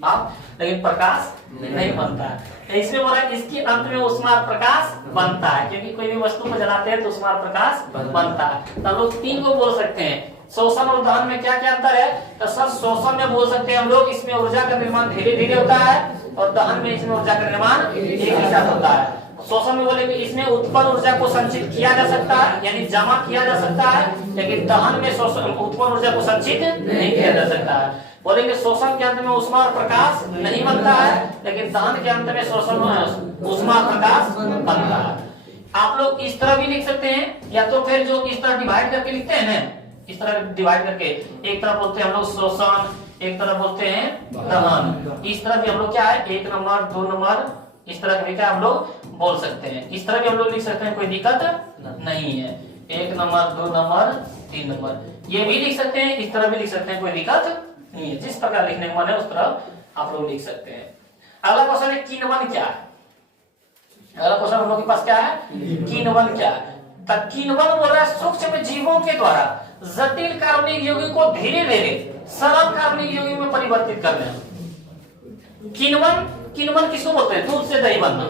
भाप, लेकिन प्रकाश नहीं बनता है। तो इसमें बोला इसके अंत में ऊष्मार प्रकाश बनता है, क्योंकि कोई भी वस्तु को जलाते हैं तो ऊष्मार प्रकाश बनता है। तो हम लोग 3 को बोल सकते हैं। शोषण और दहन में क्या क्या अंतर है, तो सर शोषण में बोल सकते हैं हम लोग, इसमें ऊर्जा का निर्माण धीरे धीरे होता है, और दहन में इसमें ऊर्जा का निर्माण एक ही साथ होता है। शोषण में बोले कि इसमें उत्पन्न ऊर्जा को संचित किया जा सकता है, यानी जमा किया जा सकता है, लेकिन दहन में उत्पन्न ऊर्जा को संचित नहीं किया जा सकता है। बोलेंगे शोषण के अंत में ऊष्मा और प्रकाश नहीं बनता है, लेकिन दहन के अंत में शोषण ऊष्मा और प्रकाश बनता है। आप लोग इस तरह भी लिख सकते हैं, या तो फिर जो इस तरह डिवाइड करके लिखते हैं ना, इस तरह डिवाइड करके, एक तरफ बोलते हैं हम लोग शोषण, एक तरफ बोलते हैं दहन। इस तरह भी हम लोग क्या है, 1 नंबर 2 नंबर इस तरह का भी क्या हम लोग बोल सकते हैं, इस तरह भी हम लोग लिख सकते हैं, कोई दिक्कत नहीं है। 1 नंबर 2 नंबर 3 नंबर ये भी लिख सकते हैं, इस तरह भी लिख सकते हैं, कोई दिक्कत नहीं है। जिस प्रकार लिखने का मन है उस तरह आप लोग लिख सकते हैं। अगला क्वेश्चन है किन्वन क्या है। अगला क्वेश्चन हम लोग के पास क्या है, किन्वन क्या है। किन्वन बोल रहा है सूक्ष्म जीवों के द्वारा जटिल कार्बनिक यौगिक को धीरे धीरे सरल कार्बनिक यौगिक में परिवर्तित करना। किन्वन, किन्वन किसको बोलते हैं, दूध से दही बनना,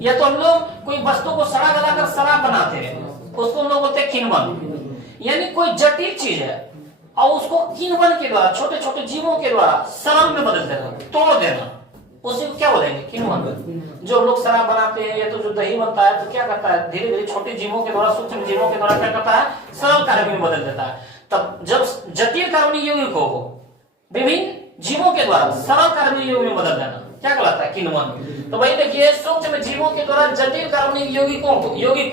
या तो हम लोग कोई वस्तु को सड़ा गलाकर शराब बनाते हैं उसको हम लोग बोलते हैं किन्वन। यानी कोई जटिल चीज है और उसको किन्वन के द्वारा छोटे छोटे जीवों के द्वारा सरल में बदल देना, तोड़ देना, उसी को क्या बोलेंगे, किन्वन। जो लोग शराब बनाते हैं या तो जो दही बनता है तो क्या करता है, धीरे धीरे छोटे जीवों के द्वारा सूक्ष्म जीवों के द्वारा क्या करता है, सरल कार्बनिक में बदल देता है। तब जब जटिल कार्बनिक यौगिक को विभिन्न जीवों के द्वारा सरल कार्बनिक यौगिक में बदल देना क्या कहलाता है, किन्वन। तो वही देखिए सूक्ष्म जीवों के द्वारा जटिल कार्बनिक यौगिक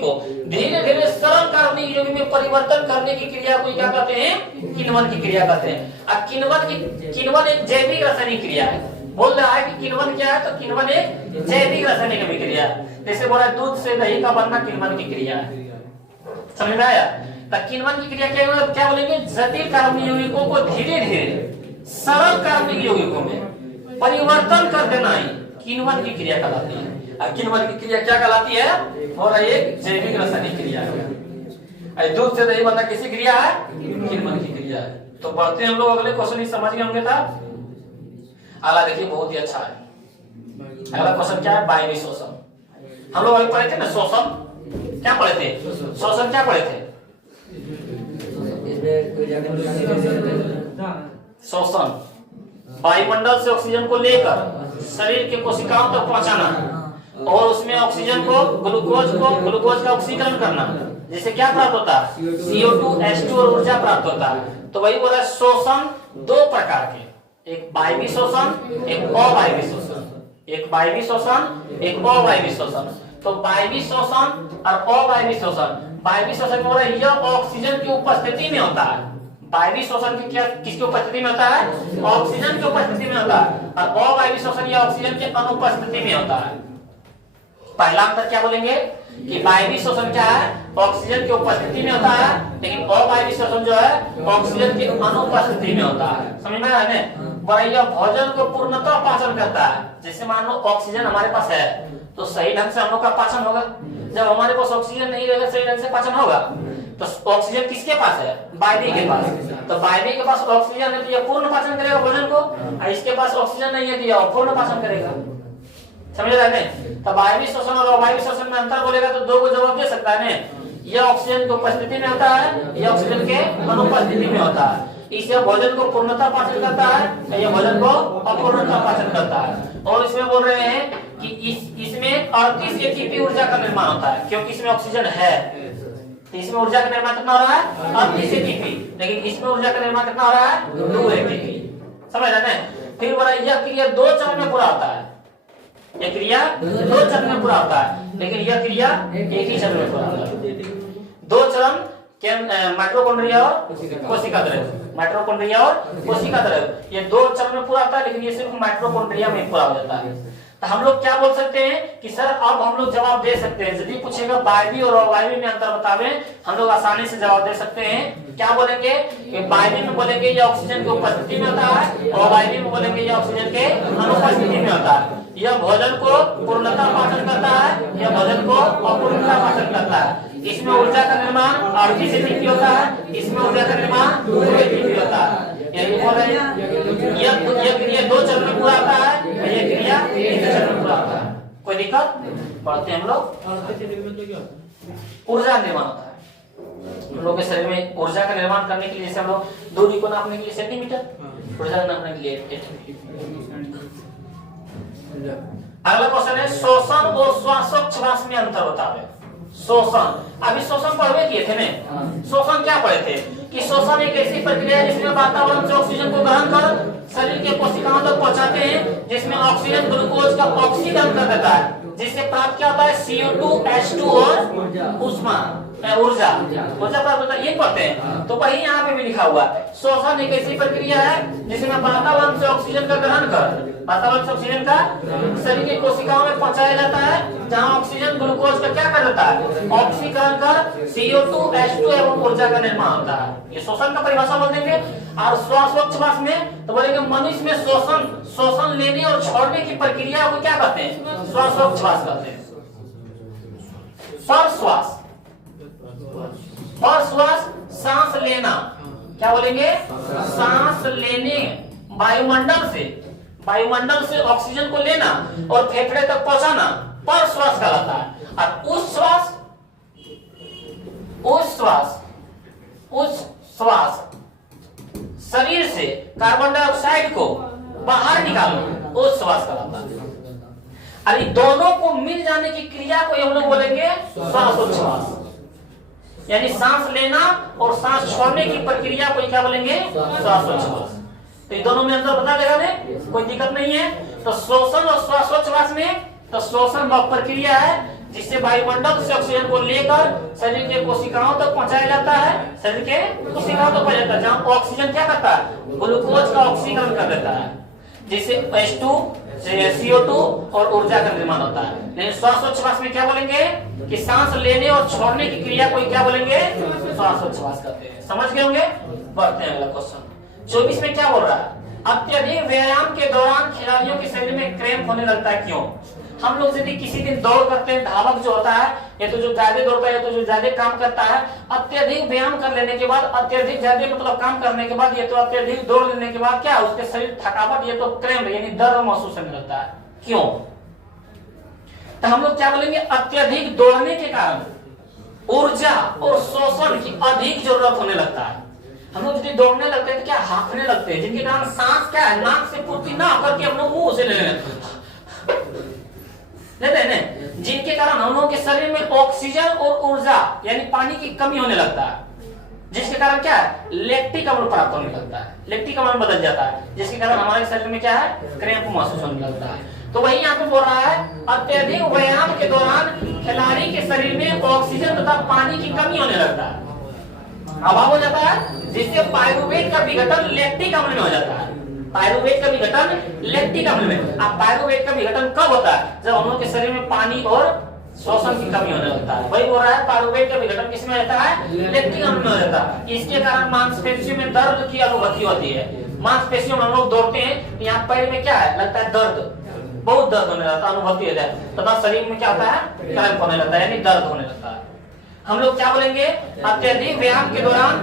को धीरे धीरे सरल कार्बनिक यौगिक में परिवर्तन करने की क्रिया को क्या कहते हैं, किन्वन की क्रिया कहते हैं। अब किन्वन एक जैविक रासायनिक क्रिया है। बोल रहा है कि किन्वन क्या है, तो किन्वन एक जैविक रासायनिक अभिक्रिया है। जैसे बोला दूध से दही का बनना किन्वन की क्रिया है, समझ में आया। तो किन्वन की क्रिया क्या बोलेंगे, जटिल कार्बनिक यौगिकों को धीरे धीरे सरल कार्बनिक यौगिकों में परिवर्तन कर देना ही किन्वन की क्रिया कहलाती है। अब किन्वन की क्रिया क्या कहलाती है, और एक जैविक रासायनिक क्रिया है। दूध से दही बनना किसी क्रिया है, किन्वन की क्रिया है। तो बढ़ते हम लोग अगले क्वेश्चन ही समझ गए होंगे था। अगला देखिए बहुत ही अच्छा है। अगला क्वेश्चन क्या है, वायवीय शोषण। हम लोग अभी पढ़े थे ना शोषण, क्या पढ़े थे, शोषण क्या पढ़े थे, शोषण वायुमंडल से ऑक्सीजन को लेकर शरीर के कोशिकाओं तक पहुंचाना और उसमें ऑक्सीजन को ग्लूकोज का ऑक्सीकरण करना, जिससे क्या प्राप्त होता है, CO2 H2 और ऊर्जा प्राप्त होता है। तो वही बोला शोषण दो प्रकार के, एक वायवीय शोषण, एक अवायवीय शोषण, एक वायवीय शोषण, एक अवायवीय शोषण। तो वायवीय शोषण और अवायवीय शोषण, वायवीय शोषण में यह ऑक्सीजन की उपस्थिति में होता है। वायवीय शोषण की क्या किसकी उपस्थिति में होता है, ऑक्सीजन की उपस्थिति में होता है, और अवायवीय शोषण यह ऑक्सीजन के अनुपस्थिति में होता है। पहला अंतर क्या बोलेंगे कि वायवीय शोषण क्या है, ऑक्सीजन की उपस्थिति में होता है, लेकिन अवायवीय शोषण जो है ऑक्सीजन की अनुपस्थिति में होता है। समझ में आया ना। यह भोजन को पूर्णतः पाचन करता है। जैसे मान लो ऑक्सीजन हमारे पास है तो सही ढंग से हम लोग का पाचन होगा। जब हमारे पास ऑक्सीजन नहीं रहेगा सही ढंग से पाचन होगा। तो ऑक्सीजन किसके पास है, वायवीय के पास। तो वायवीय के पास ऑक्सीजन है तो यह पूर्ण पाचन करेगा भोजन को, और इसके पास ऑक्सीजन नहीं है तो यह अपूर्ण पाचन करेगा। समझ रहे हैं। तो वायवीय शोषण और अवायवीय शोषण में अंतर बोलेगा तो दो को जवाब दे सकता है ना। यह ऑक्सीजन की उपस्थिति में होता है, यह ऑक्सीजन के अनुपस्थिति में होता है। इससे भोजन को पूर्णतः पाचन करता है, यह भोजन को अपूर्णतः पाचन करता है। और इसमें बोल रहे हैं कि इसमें 38 एटीपी ऊर्जा का निर्माण होता है, क्योंकि इसमें ऑक्सीजन है। तो इसमें ऊर्जा का निर्माण कितना हो रहा है, 38 एटीपी, लेकिन इसमें ऊर्जा का निर्माण कितना हो रहा है, 2 एटीपी। समझ रहे हैं। फिर बोला यह क्रिया 2 चरण में पूरा होता है। यह क्रिया 2 चरण में पूरा होता है, लेकिन यह क्रिया एक ही चरण में पूरा होता है। 2 चरण माइटोकॉन्ड्रिया और कोशिका द्रव्य, माइटोकॉन्ड्रिया और कोशिका द्रव्य, ये 2 चरण में पूरा होता है, लेकिन ये सिर्फ माइटोकॉन्ड्रिया में पूरा हो जाता है। तो हम लोग क्या बोल सकते हैं कि सर अब हम लोग जवाब दे सकते हैं। यदि पूछेगा वायवीय और अवायवीय में अंतर बतावे, हम लोग आसानी से जवाब दे सकते हैं। क्या बोलेंगे कि वायवीय में बोलेंगे यह ऑक्सीजन की उपस्थिति में होता है, और अवायवीय में बोलेंगे यह ऑक्सीजन के अनुपस्थिति में होता है। यह भोजन को पूर्णतः पाचन करता है, यह भोजन को अपूर्णतः पाचन करता है। इसमें ऊर्जा का निर्माण 38 एटीपी होता है, इसमें ऊर्जा का निर्माण 2 एटीपी होता है। यही बोल रहे हैं यह क्रिया 2 चरण में पूरा होता है, यह क्रिया 1 चरण में पूरा होता है। कोई दिक्कत। बढ़ते हम लोग, ऊर्जा निर्माण होता है हम लोग के शरीर में। ऊर्जा का निर्माण करने के लिए जैसे हम लोग दूरी को नापने के लिए सेंटीमीटर, ऊर्जा नापने के लिए। अगला क्वेश्चन है शोषण और श्वासोच्छ्वास में अंतर बतावे। शोषण अभी शोषण पढ़वे किए थे ना। शोषण क्या पढ़े थे कि शोषण एक ऐसी प्रक्रिया है जिसमें वातावरण से ऑक्सीजन को ग्रहण कर शरीर के कोशिकाओं तक पहुंचाते हैं, जिसमें ऑक्सीजन ग्लूकोज का ऑक्सीकरण कर देता है, जिससे प्राप्त क्या होता है, CO2 H2 और ऊष्मा ऊर्जा प्राप्त होता है। ये पढ़ते हैं। तो वही यहाँ पे भी लिखा हुआ है, शोषण एक ऐसी प्रक्रिया है जिसमें वातावरण से ऑक्सीजन का ग्रहण कर वातावरण से ऑक्सीजन का शरीर की कोशिकाओं में पहुंचाया जाता है, जहां ऑक्सीजन ग्लूकोज का क्या कर देता है, ऑक्सीकरण कर CO2 H2 एवं ऊर्जा का निर्माण होता है। ये श्वसन का परिभाषा बोल देंगे। और श्वासोच्छ्वास में तो बोलेंगे मनुष्य में श्वसन लेने और छोड़ने की प्रक्रिया को क्या कहते हैं, श्वासोच्छ्वास कहते हैं। परश्वास सांस लेना, क्या बोलेंगे, सांस लेने, वायुमंडल से ऑक्सीजन को लेना और फेफड़े तक पहुंचाना परश्वास कहलाता है। और उच्छ्वास शरीर से कार्बन डाइऑक्साइड को बाहर निकालना उच्छ्वास कहलाता है। अरे दोनों को मिल जाने की क्रिया को हम लोग बोलेंगे श्वासोच्छ्वास, यानी सांस लेना और सांस छोड़ने की प्रक्रिया को क्या बोलेंगे, श्वासोच्छ्वास। तो ये दोनों में अंतर बता देगा ने, कोई दिक्कत नहीं है। तो श्वसन और श्वासोच्छ्वास में तो श्वसन वह प्रक्रिया है जिससे वायुमंडल से ऑक्सीजन को लेकर शरीर के कोशिकाओं तक पहुंचाया जाता है, शरीर के कोशिकाओं तक पहुंचाया जाता है, जहां ऑक्सीजन क्या करता है, ग्लूकोज का ऑक्सीकरण कर देता है, जिससे H2 CO2 और ऊर्जा का निर्माण होता है। लेकिन श्वासोच्छ्वास में क्या बोलेंगे कि सांस लेने और छोड़ने की क्रिया को क्या बोलेंगे, श्वासोच्छ्वास कहते हैं। समझ गए होंगे। बढ़ते हैं अगला क्वेश्चन। 24 में क्या बोल रहा है, अत्यधिक व्यायाम के दौरान खिलाड़ियों के शरीर में क्रैम्प होने लगता है, क्यों? हम लोग यदि किसी दिन दौड़ करते हैं, धावक जो होता है ये तो जो ज्यादा दौड़ता है, तो जो ज्यादा काम करता है, अत्यधिक व्यायाम कर लेने के बाद, अत्यधिक ज्यादा मतलब काम करने के बाद, ये तो अत्यधिक दौड़ लेने के बाद क्या उसके शरीर थकावट, ये तो क्रैम्प यानी दर्द महसूस होने लगता है, क्यों? तो हम लोग क्या बोलेंगे, अत्यधिक दौड़ने के कारण ऊर्जा और शोषण की अधिक जरूरत होने लगता है। हम लोग यदि दौड़ने लगते हैं तो क्या हाँफने लगते हैं, जिनके कारण सांस क्या है, नाक से पूर्ति ना होकर के हम लोग मुंह से लेते हैं, जिनके कारण हम लोगों के शरीर में ऑक्सीजन और ऊर्जा यानी पानी की कमी होने लगता है, जिसके कारण क्या है, लैक्टिक अम्ल प्राप्त होने लगता है, लैक्टिक अम्ल बदल जाता है, जिसके कारण हमारे शरीर में क्या है, क्रैम्प महसूस होने लगता है। तो वही यहाँ पे बोल रहा है, अत्यधिक व्यायाम के दौरान खिलाड़ी के शरीर में ऑक्सीजन तथा पानी की कमी होने लगता है, अभाव हो जाता है, जिससे पायरुवेट का विघटन लैक्टिक अम्ल में हो जाता है। पायरुवेट का विघटन लैक्टिक अम्ल में। अब पायरुवेट का विघटन कब होता है, जब हम लोग के शरीर में पानी और श्वसन की कमी होने लगता है। वही बोल रहा है, पायरुवेट का विघटन किसमें रहता है, लैक्टिक अम्ल में हो जाता है। इसके कारण मांसपेशियों में दर्द की अनुभूति होती है। मांसपेशियों में हम लोग दौड़ते हैं, यहाँ पैर में क्या है, लगता है दर्द, बहुत दर्द होने लगता है, अनुभूति हो जाता है, तथा शरीर में क्या होता है, क्रैम्प होने लगता है, यानी दर्द होने लगता है। हम लोग क्या बोलेंगे, अत्यधिक व्यायाम के दौरान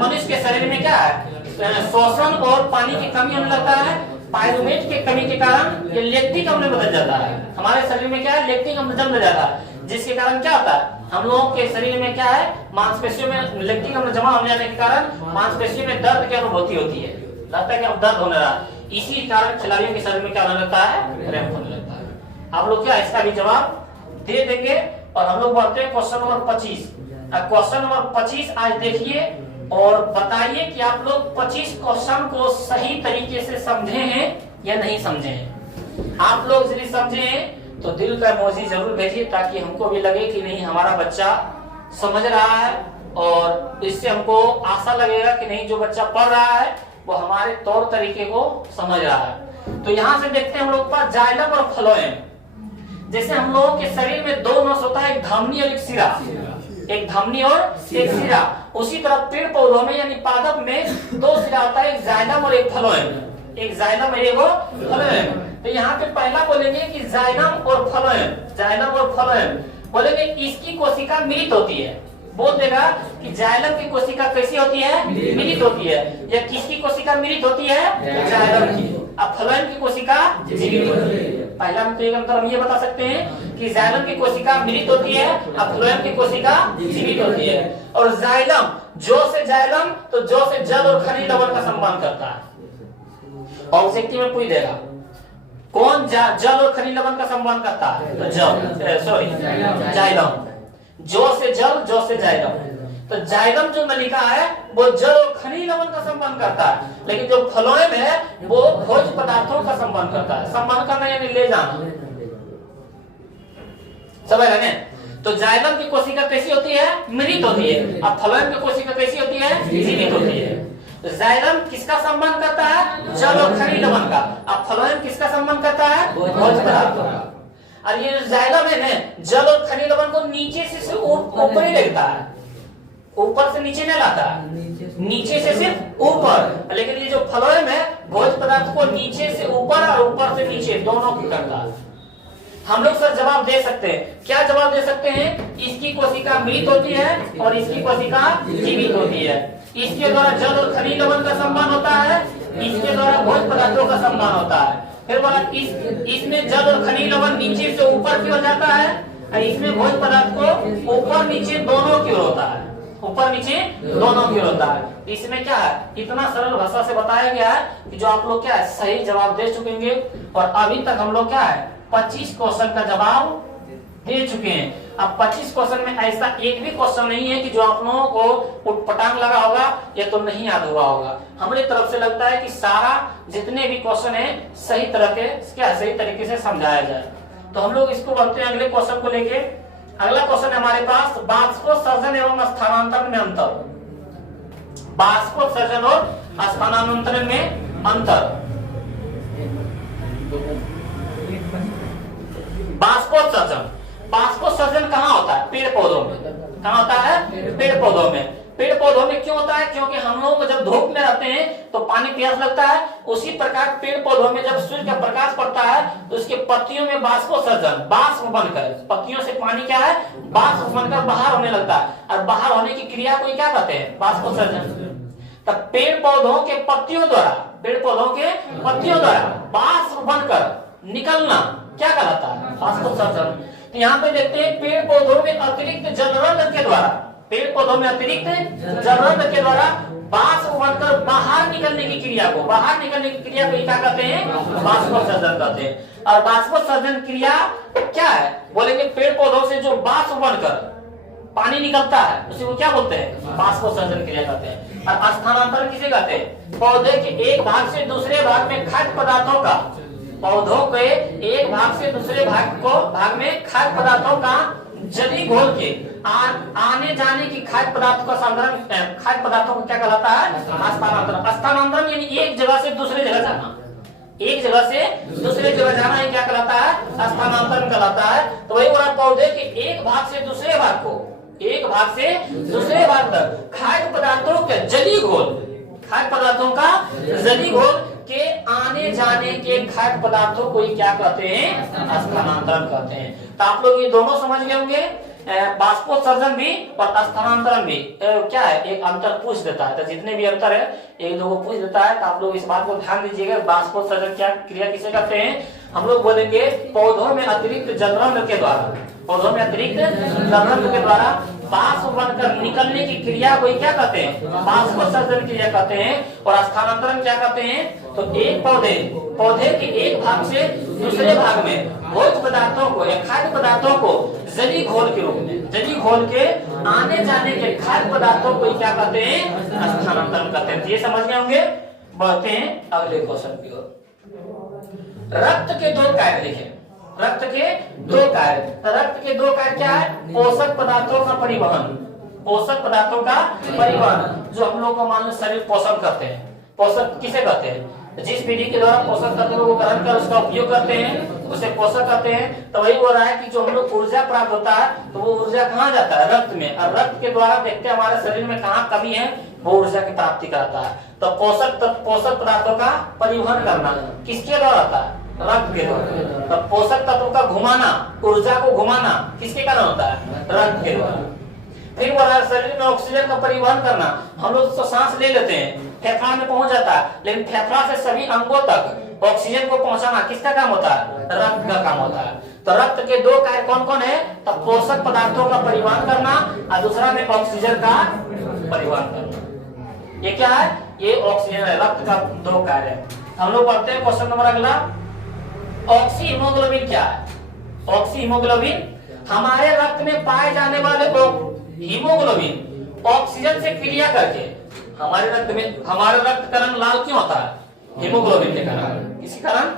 मनुष्य के शरीर में क्या है, श्वसन और पानी की कमी होने लगता है। पायरुवेट की कमी के कारण ये लैक्टिक अम्ल में बदल जाता है, हमारे शरीर में क्या है, लैक्टिक अम्ल जम जाता है, जिसके कारण क्या होता है, हम लोगों के शरीर में क्या है, मांसपेशियों में लैक्टिक अम्ल जमा होने जाने के कारण मांसपेशियों में दर्द की अनुभूति होती है, लगता है कि अब दर्द होने रहा है। इसी कारण खिलाड़ियों के शरीर में क्या होने लगता है, क्रैम्प होने लगता है। आप लोग क्या इसका भी जवाब दे देंगे। और हम लोग बढ़ते हैं क्वेश्चन नंबर 25। क्वेश्चन नंबर 25 आज देखिए और बताइए कि आप लोग 25 क्वेश्चन को सही तरीके से समझे हैं या नहीं समझे हैं। आप लोग यदि समझे हैं तो दिल का इमोजी जरूर भेजिए, ताकि हमको भी लगे कि नहीं हमारा बच्चा समझ रहा है, और इससे हमको आशा लगेगा कि नहीं जो बच्चा पढ़ रहा है वो हमारे तौर तरीके को समझ रहा है। तो यहाँ से देखते हैं हम लोग पास जाइलम और फ्लोएम। जैसे हम लोगों के शरीर में दो नस होता है, एक धमनी और एक सिरा, एक धमनी और एक सिरा। उसी तरह पेड़ पौधों में यानी पादप में दो सिरा होता है, एक जाइलम और एक फ्लोएम, एक जाइलम और एक फ्लोएम। तो यहाँ पे पहला बोलेंगे कि जाइलम और फ्लोएम, जाइलम और फ्लोएम बोलेंगे इसकी कोशिका मिलित होती है। बोल देगा कि जाइलम की कोशिका कैसी होती है, मिलित होती है। या किसकी कोशिका मिलित होती है, जाइलम की। अब फ्लोएम की कोशिका जीवित होती है। पहला में तो एक अंतर हम ये बता सकते हैं कि जाइलम की कोशिका मिलित होती है, अब फ्लोएम की कोशिका जीवित होती है। और जाइलम, जो से जाइलम तो जो से जल और खनिज लवण का संबंध करता है। ऑब्जेक्टिव में पूछ देगा कौन जल और खनिज लवण का संबंध करता है, तो जाइलम। जो से जल, जो से जाइलम। तो जाइलम जो नलिका है वो जल और खनिज लवण का संबंध करता है, लेकिन जो फ्लोएम है वो भोज्य पदार्थों का संबंध करता है। संबंध करना यानी ले जाना, समझ रहे हैं। तो जाइलम की कोशिका कैसी होती है, मिलित होती है। अब फ्लोएम की कोशिका कैसी होती है, जीवित होती है। जाइलम किसका संबंध करता है? जल और खनिज लवण का। अब फ्लोएम किसका संबंध करता है? भोज्य पदार्थों का। और ये जो जाइलम है ना, जल और खनिज लवण को नीचे से ऊपर ही लेता है, ऊपर से नीचे नहीं लाता, नीचे से सिर्फ ऊपर। लेकिन ये जो फ्लोएम है भोज्य पदार्थ को नीचे से ऊपर और ऊपर से नीचे दोनों की करता है। हम लोग सर जवाब दे सकते हैं, क्या जवाब दे सकते हैं? इसकी कोशिका मृत होती है और इसकी कोशिका जीवित होती है। इसके द्वारा जल और खनिज लवण का संबंध होता है, इसके द्वारा भोज्य पदार्थों का संबंध होता है। फिर बोला इसमें जल और खनिज लवण नीचे से ऊपर की ओर जाता है और इसमें भोज्य पदार्थ को ऊपर नीचे दोनों की ओर होता है, ऊपर नीचे दोनों की ओर होता है। इसमें क्या है, इतना सरल भाषा से बताया गया है कि जो आप लोग क्या है सही जवाब दे चुकेंगे। और अभी तक हम लोग क्या है 25 क्वेश्चन का जवाब दे चुके हैं। अब 25 क्वेश्चन में ऐसा एक भी क्वेश्चन नहीं है कि जो आप लोगों को उटपटांग लगा होगा या तो नहीं याद हुआ होगा। हमारी तरफ से लगता है कि सारा जितने भी क्वेश्चन है सही तरह के क्या सही तरीके से समझाया जाए। तो हम लोग इसको बढ़ते हैं अगले क्वेश्चन को लेके। अगला क्वेश्चन है हमारे पास बाष्पोत्सर्जन एवं स्थानांतरण में अंतर। बाष्पोत्सर्जन और स्थानांतरण में अंतर। बाष्पोत्सर्जन, बाष्पोत्सर्जन कहाँ होता है? पेड़ पौधों में। कहाँ होता है? पेड़ पौधों में। पेड़ पौधों में क्यों होता है? क्योंकि हम लोगों को जब धूप में रहते हैं तो पानी प्यास लगता है, उसी प्रकार पेड़ पौधों में जब सूर्य का प्रकाश पड़ता है तो उसके पत्तियों में बाष्पोत्सर्जन, बाष्प बनकर पत्तियों से पानी क्या है बाष्प बनकर बाहर होने लगता है। और बाहर होने की क्रिया को क्या कहते हैं? बाष्पोत्सर्जन। तब पेड़ पौधों के पत्तियों द्वारा, पेड़ पौधों के पत्तियों द्वारा बाष्प बनकर निकलना क्या कहलाता है? बाष्पोत्सर्जन। तो यहाँ पे देखते हैं पेड़ पौधों में अतिरिक्त जलरंध्र के द्वारा, पेड़ पौधों में अतिरिक्त जलरंध्र के द्वारा बाष्प बनकर बाहर निकलने की क्रिया को, बाहर निकलने की क्रिया को क्या कहते हैं? बाष्पोत्सर्जन कहते हैं। और बाष्पोत्सर्जन क्रिया क्या है? बोलेंगे पेड़ पौधों से जो बाष्प बनकर पानी निकलता है उसी को क्या बोलते हैं? बाष्पोत्सर्जन क्रिया कहते हैं। और स्थानांतरण किसे कहते हैं? पौधे के एक भाग से दूसरे भाग में खाद्य पदार्थों का, पौधों के एक भाग से दूसरे भाग में खाद्य पदार्थों का जली घोल के आने जाने की खाद्य पदार्थों का साधारण खाद्य पदार्थों को क्या कहलाता है? स्थानांतरण। स्थानांतरण यानी एक जगह से दूसरे जगह जाना, एक जगह से दूसरे जगह जाना ही क्या कहलाता है? स्थानांतरण कहलाता है। तो वही बोला पौधे के एक भाग से दूसरे भाग को, एक भाग से दूसरे भाग तक खाद्य पदार्थों के जली घोल, खाद्य पदार्थों का जली घोल के आने जाने के खाद्य पदार्थों को ही क्या कहते हैं? स्थानांतरण कहते हैं। तो आप लोग ये दोनों समझ गए होंगे, बाष्पोत्सर्जन भी और स्थानांतरण भी क्या है, एक अंतर पूछ देता है। तो जितने भी अंतर है एक दो पूछ देता है, तो आप लोग इस बात को ध्यान दीजिएगा। बाष्पोत्सर्जन क्या क्रिया किसे कहते हैं? हम लोग बोलेंगे पौधों में अतिरिक्त जलरंध्र के द्वारा, पौधों में अतिरिक्त जलरंध्र के द्वारा बाष्प बनकर निकलने की क्रिया को क्या कहते हैं? बाष्पोत्सर्जन क्रिया कहते हैं। और स्थानांतरण क्या कहते हैं? तो एक पौधे के एक भाग से दूसरे भाग में भोज्य पदार्थों को या खाद्य पदार्थों को जली घोल के रूप में, जली घोल के आने जाने के खाद्य पदार्थों को क्या कहते हैं? स्थानांतरण कहते हैं। ये समझ गए होंगे। बढ़ते हैं अगले क्वेश्चन की ओर। रक्त के दो कार्य लिखें। रक्त के दो कार्य। रक्त के दो कार्य क्या है? पोषक पदार्थों का परिवहन, पोषक पदार्थों का परिवहन। जो हम लोग को मान लो शरीर पोषण करते हैं, पोषक किसे कहते हैं? जिस विधि के द्वारा पोषक तत्वों को ग्रहण कर उसका उपयोग करते हैं उसे पोषक कहते हैं। तो वही हो रहा है कि जो हम लोग ऊर्जा प्राप्त होता है तो वो ऊर्जा कहाँ जाता है? रक्त में। और रक्त के द्वारा देखते हैं हमारे शरीर में कहाँ कमी है, वो ऊर्जा की प्राप्ति कराता है। तो पोषक पदार्थों का परिवहन करना किसके द्वारा होता है? रक्त के द्वारा। तो पोषक तत्वों का घुमाना, ऊर्जा को घुमाना किसके कारण होता है? रक्त के द्वारा। फिर बोला शरीर में ऑक्सीजन का परिवहन करना। हम लोग तो सांस ले लेते हैं, फेफड़ा में पहुंच जाता है, लेकिन फेफड़ा से सभी अंगों तक ऑक्सीजन को पहुंचाना किसका काम होता है? रक्त का काम होता है। तो रक्त के दो कार्य कौन कौन है? तो पोषक पदार्थों का परिवहन करना और दूसरा में ऑक्सीजन का परिवहन करना। ये क्या है? ये ऑक्सीजन है, रक्त का दो कार्य है। हम लोग पढ़ते हैं क्वेश्चन नंबर अगला। ऑक्सी हीमोग्लोबिन क्या है? ऑक्सी हीमोग्लोबिन हमारे रक्त में पाए जाने वाले हीमोग्लोबिन ऑक्सीजन से क्रिया करके हमारे रक्त का रंग लाल क्यों होता है? हीमोग्लोबिन के कारण। किसके कारण?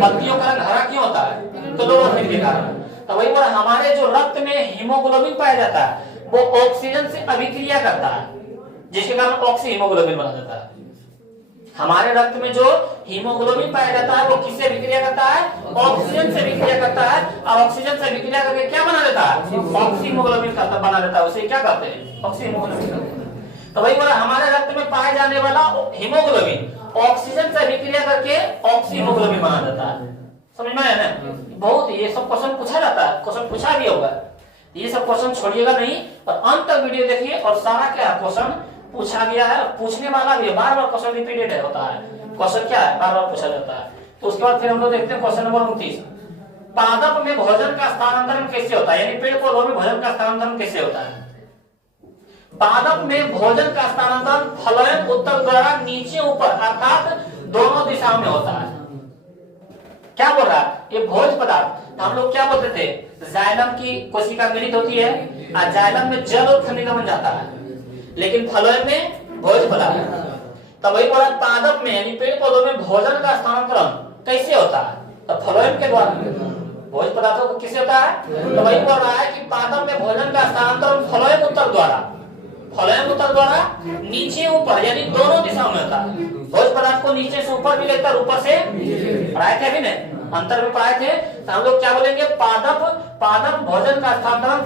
पत्तियों का रंग हरा क्यों होता है? क्लोरोफिल के कारण। तो वही बोला हमारे जो रक्त में हीमोग्लोबिन पाया जाता है वो ऑक्सीजन से अभिक्रिया करता है, जिसके कारण ऑक्सी हीमोग्लोबिन बना जाता है। हमारे रक्त में जो हीमोग्लोबिन पाया जाता है वो किससे विक्रिया करता है? ऑक्सीजन से विक्रिया करता है, और ऑक्सीजन से विक्रिया करके क्या बना देता है? ऑक्सीमोग्लोबिन का बना देता है। उसे क्या कहते हैं? ऑक्सीमोग्लोबिन कहते हैं। तो वही बोला, हमारे रक्त में पाए जाने वाला हीमोग्लोबिन ऑक्सीजन से विक्रिया करके ऑक्सीमोग्लोबिन बना देता है। समझ में आया ना? बहुत ये सब क्वेश्चन पूछा जाता है, क्वेश्चन पूछा भी होगा। ये सब क्वेश्चन छोड़िएगा नहीं और अंत तक वीडियो देखिए, और सारा क्या क्वेश्चन पूछा गया है, पूछने वाला भी है, बार बार क्वेश्चन रिपीटेड है होता है। क्वेश्चन क्या है? बार बार पूछा जाता है। तो उसके बाद फिर हम लोग देखते हैं क्वेश्चन नंबर 29, पादप में भोजन का स्थानांतरण कैसे होता है? यानी पेड़ पौधों में भोजन का स्थानांतरण कैसे होता है? पादप में भोजन का स्थानांतरण फ्लोएम उत्तक द्वारा नीचे ऊपर अर्थात दोनों दिशाओं में होता है। क्या बोल रहा है? ये भोज पदार्थ हम लोग क्या बोलते थे? जाइलम की कोशिका मिलित होती है और जाइलम में जल और खनिज बन जाता है, लेकिन फ्लोएम में भोज पदार्थ। तब वही बोला, पादप में यानी पेड़ पौधों में भोजन का स्थानांतरण कैसे होता है? तो फ्लोएम के द्वारा। भोज पदार्थों को किससे होता है? तो वही बोल रहा है कि पादप में भोजन का स्थानांतरण फ्लोएम उत्तक द्वारा, फ्लोएम उत्तक द्वारा नीचे ऊपर यानी दोनों दिशाओं में होता है। भोज पदार्थ को नीचे से ऊपर भी लेकर ऊपर से पढ़ाए थे, अभी ने अंतर में पढ़ाए थे। तो हम लोग क्या बोलेंगे? पादप भोजन का स्थानांतरण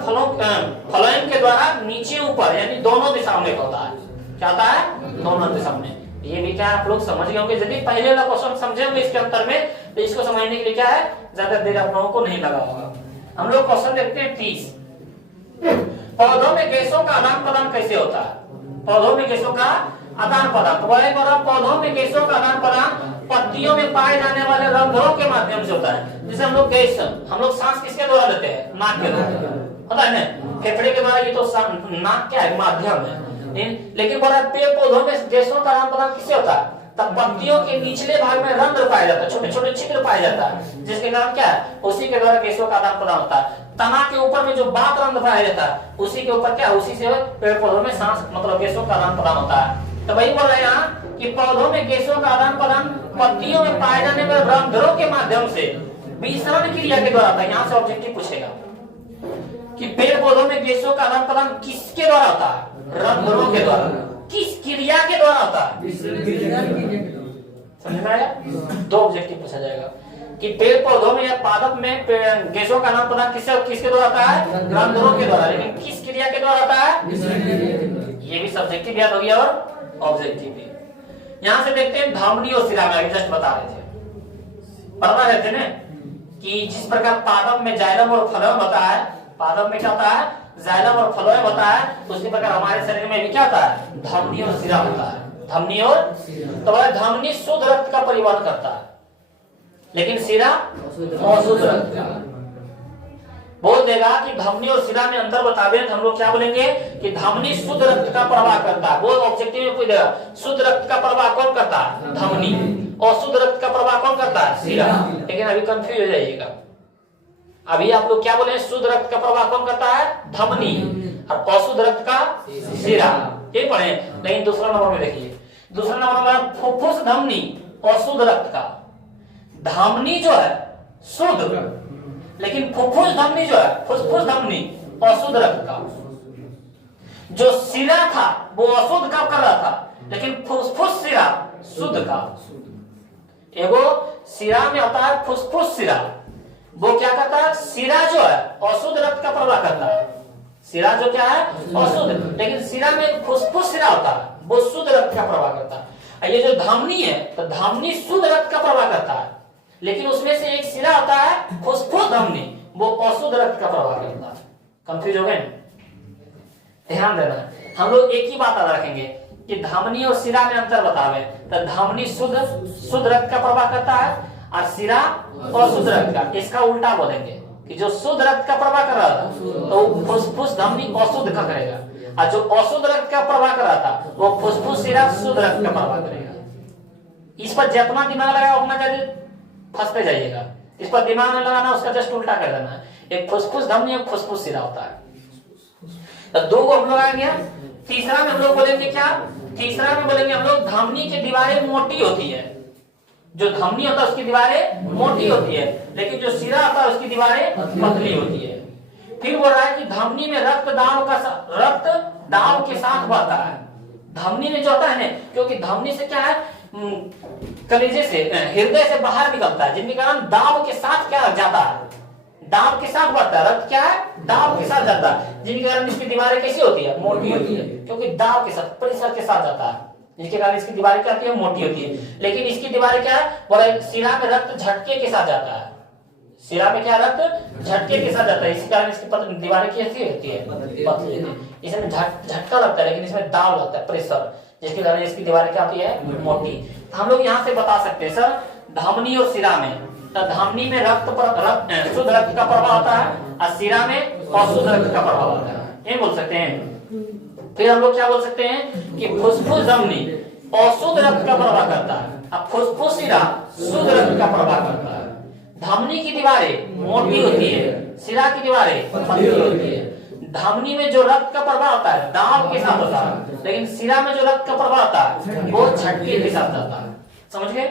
फ्लोएम के द्वारा नीचे ऊपर यानी दोनों दिशाओं में होता है। क्या होता है? दोनों दिशाओं में। ये भी क्या आप लोग समझ गए होंगे? यदि पहले वाला क्वेश्चन समझे होंगे इसके अंतर में, तो इसको समझने के लिए क्या है, ज्यादा देर आप लोगों को नहीं लगा होगा। हम लोग क्वेश्चन देखते हैं 30, पौधों में गैसों का आदान प्रदान कैसे होता है? पौधों में गैसों का आदान प्रदान, पौधों में गैसों का आदान प्रदान पत्तियों में पाए जाने वाले रंध्रों के माध्यम से होता है। जैसे हम लोग गैस, हम लोग सांस किसके द्वारा लेते हैं? नाक के द्वारा, होता है ना? फेफड़े के द्वारा। ये तो नाक क्या है? माध्यम है। लेकिन बोला पेड़ पौधों में गैसों का आदान प्रदान किससे होता है? तब पत्तियों के निचले भाग में रंध्र पाया जाता है, छोटे छोटे छिद्र पाया जाता है, जिसके कारण क्या है? उसी के द्वारा गैसों का आदान प्रदान होता है। तना के ऊपर में जो बात रंध्र पाया जाता है, उसी के ऊपर क्या, उसी से पेड़ पौधों में सांस मतलब गैसों का आदान प्रदान होता है। तो वही बोल रहे हैं यहाँ कि पौधों में गैसों का आदान प्रदान पत्तियों में पाए जाने वाले रंध्रों के माध्यम से विसरण क्रिया के द्वारा था। यहाँ से ऑब्जेक्टिव पूछेगा कि पेड़ पौधों में गैसों का आदान प्रदान किसके द्वारा होता है? रंध्रों के द्वारा। किस क्रिया के द्वारा होता है? समझ में आया? दो ऑब्जेक्टिव पूछा जाएगा कि पेड़ पौधों में या पादप में गैसों का आदान प्रदान किसके द्वारा होता है? रंध्रों के द्वारा। लेकिन किस क्रिया के द्वारा होता है? ये भी सब्जेक्टिव याद हो गया और ऑब्जेक्टिव भी। यहां से देखते हैं धमनी और शिरा में जस्ट बता रहे थे, पढ़ना रहते ना कि जिस प्रकार पादप में जाइलम और फ्लोएम होता है, पादप में क्या होता है? जाइलम और फ्लोएम होता है, उसी प्रकार हमारे शरीर में भी क्या होता है? धमनी और शिरा होता है। धमनी और तो धमनी शुद्ध रक्त का परिवहन करता है, लेकिन शिरा अशुद्ध रक्त का। बोल देगा कि धमनी और शिरा में अंतर बतावे तो हम लोग क्या बोलेंगे कि धमनी शुद्ध रक्त का प्रवाह करता है। वो ऑब्जेक्टिव में पूछ देगा, शुद्ध रक्त का प्रवाह कौन करता है? धमनी। और शुद्ध रक्त का प्रवाह कौन करता है? शिरा। लेकिन अभी कंफ्यूज हो जाइएगा, अभी आप लोग क्या बोले? शुद्ध रक्त का प्रवाह कौन करता है? धमनी, और अशुद्ध रक्त का शिरा। ये पढ़े। लेकिन दूसरा नंबर में देखिए, दूसरा नंबर में फुफ्फुस धमनी अशुद्ध रक्त का। धमनी जो है शुद्ध, लेकिन फुफ्फुस धमनी जो है, फुफ्फुस धमनी अशुद्ध रक्त का। जो शिरा था वो अशुद्ध का कर रहा था, लेकिन फुफ्फुस शिरा शुद्ध का। एगो शिरा में होता है फुफ्फुस शिरा, वो क्या करता है? शिरा जो है अशुद्ध रक्त का प्रवाह करता है। शिरा जो क्या है? अशुद्ध। लेकिन शिरा में फुफ्फुस शिरा होता है, वो शुद्ध रक्त का प्रवाह करता है। ये जो धमनी है, तो धमनी शुद्ध रक्त का प्रवाह करता है, लेकिन उसमें से एक शिरा होता है फुफ्फुस धमनी, वो अशुद्ध रक्त का प्रवाह करता है। कंफ्यूज हो गए? ध्यान देना, हम लोग एक ही बात याद रखेंगे कि धमनी और शिरा में अंतर बतावे। तो धमनी शुद्ध रक्त का प्रवाह करता है और शिरा अशुद्ध रक्त का। इसका उल्टा बोलेंगे कि जो शुद्ध रक्त का प्रवाह कर रहा था तो फुफ्फुस धमनी अशुद्ध का करेगा, और जो अशुद्ध रक्त का प्रवाह कर रहा था वो फुफ्फुस शिरा शुद्ध रक्त का प्रवाह करेगा। इस पर जितना दिमाग लगाया उतना ज्यादा फंसते जाइएगा। इस पर दिमाग नहीं लगाना, उसका जस्ट उल्टा कर देना है। एक फुसफुस धमनी, एक फुसफुस शिरा होता है। तो दो को हम लोग आ गया। तीसरा में हम लोग बोलेंगे क्या? तीसरा में बोलेंगे हम लोग धमनी की दीवारें मोटी होती है। जो धमनी होता है उसकी दीवारें मोटी होती है, लेकिन जो शिरा होता है उसकी दीवारें पतली होती है। फिर बोल रहा है कि धमनी में रक्त दाब के साथ बहता है। धमनी में जो होता है ना, क्योंकि धमनी से क्या है कलेजे से हृदय से बाहर निकलता है, जिनके कारण दाब के साथ क्या जाता है, दाब के साथ बढ़ता है। रक्त क्या है, दाब के साथ जाता है, जिनके कारण इसकी दीवारें कैसी होती है, मोटी होती है, क्योंकि दाब के साथ, प्रेशर के साथ जाता है, जिसके कारण इसकी दीवारें क्या होती है, मोटी होती है। लेकिन इसकी दीवारें क्या है, बोला सिरा में रक्त झटके के साथ जाता है, सिरा में क्या रक्त झटके के साथ जाता है, इसी कारण इसकी दीवारें कैसी होती है, पतली होती है। इसमें झटका लगता है, लेकिन इसमें दाब लगता है, प्रेशर, जिसके कारण इसकी दीवारें क्या होती है, मोटी। हम लोग यहाँ से बता सकते हैं सर, धमनी और सिरा में, तो धमनी में शुद्ध रक्त का प्रवाह होता है और सिरा में अशुद्ध रक्त का प्रवाह होता है, ये बोल सकते हैं। फिर हम लोग क्या बोल सकते हैं कि फुसफुस धमनी अशुद्ध रक्त का प्रवाह करता है और फुसफुस सिरा शुद्ध रक्त का प्रवाह करता है। धमनी की दीवारें मोटी होती है, सिरा की दीवारें पतली होती है। धमनी में जो रक्त का प्रवाह होता है दाब के साथ होता है, लेकिन सिरा में जो रक्त का प्रवाह होता है वो झटके के साथ जाता है, समझ गए।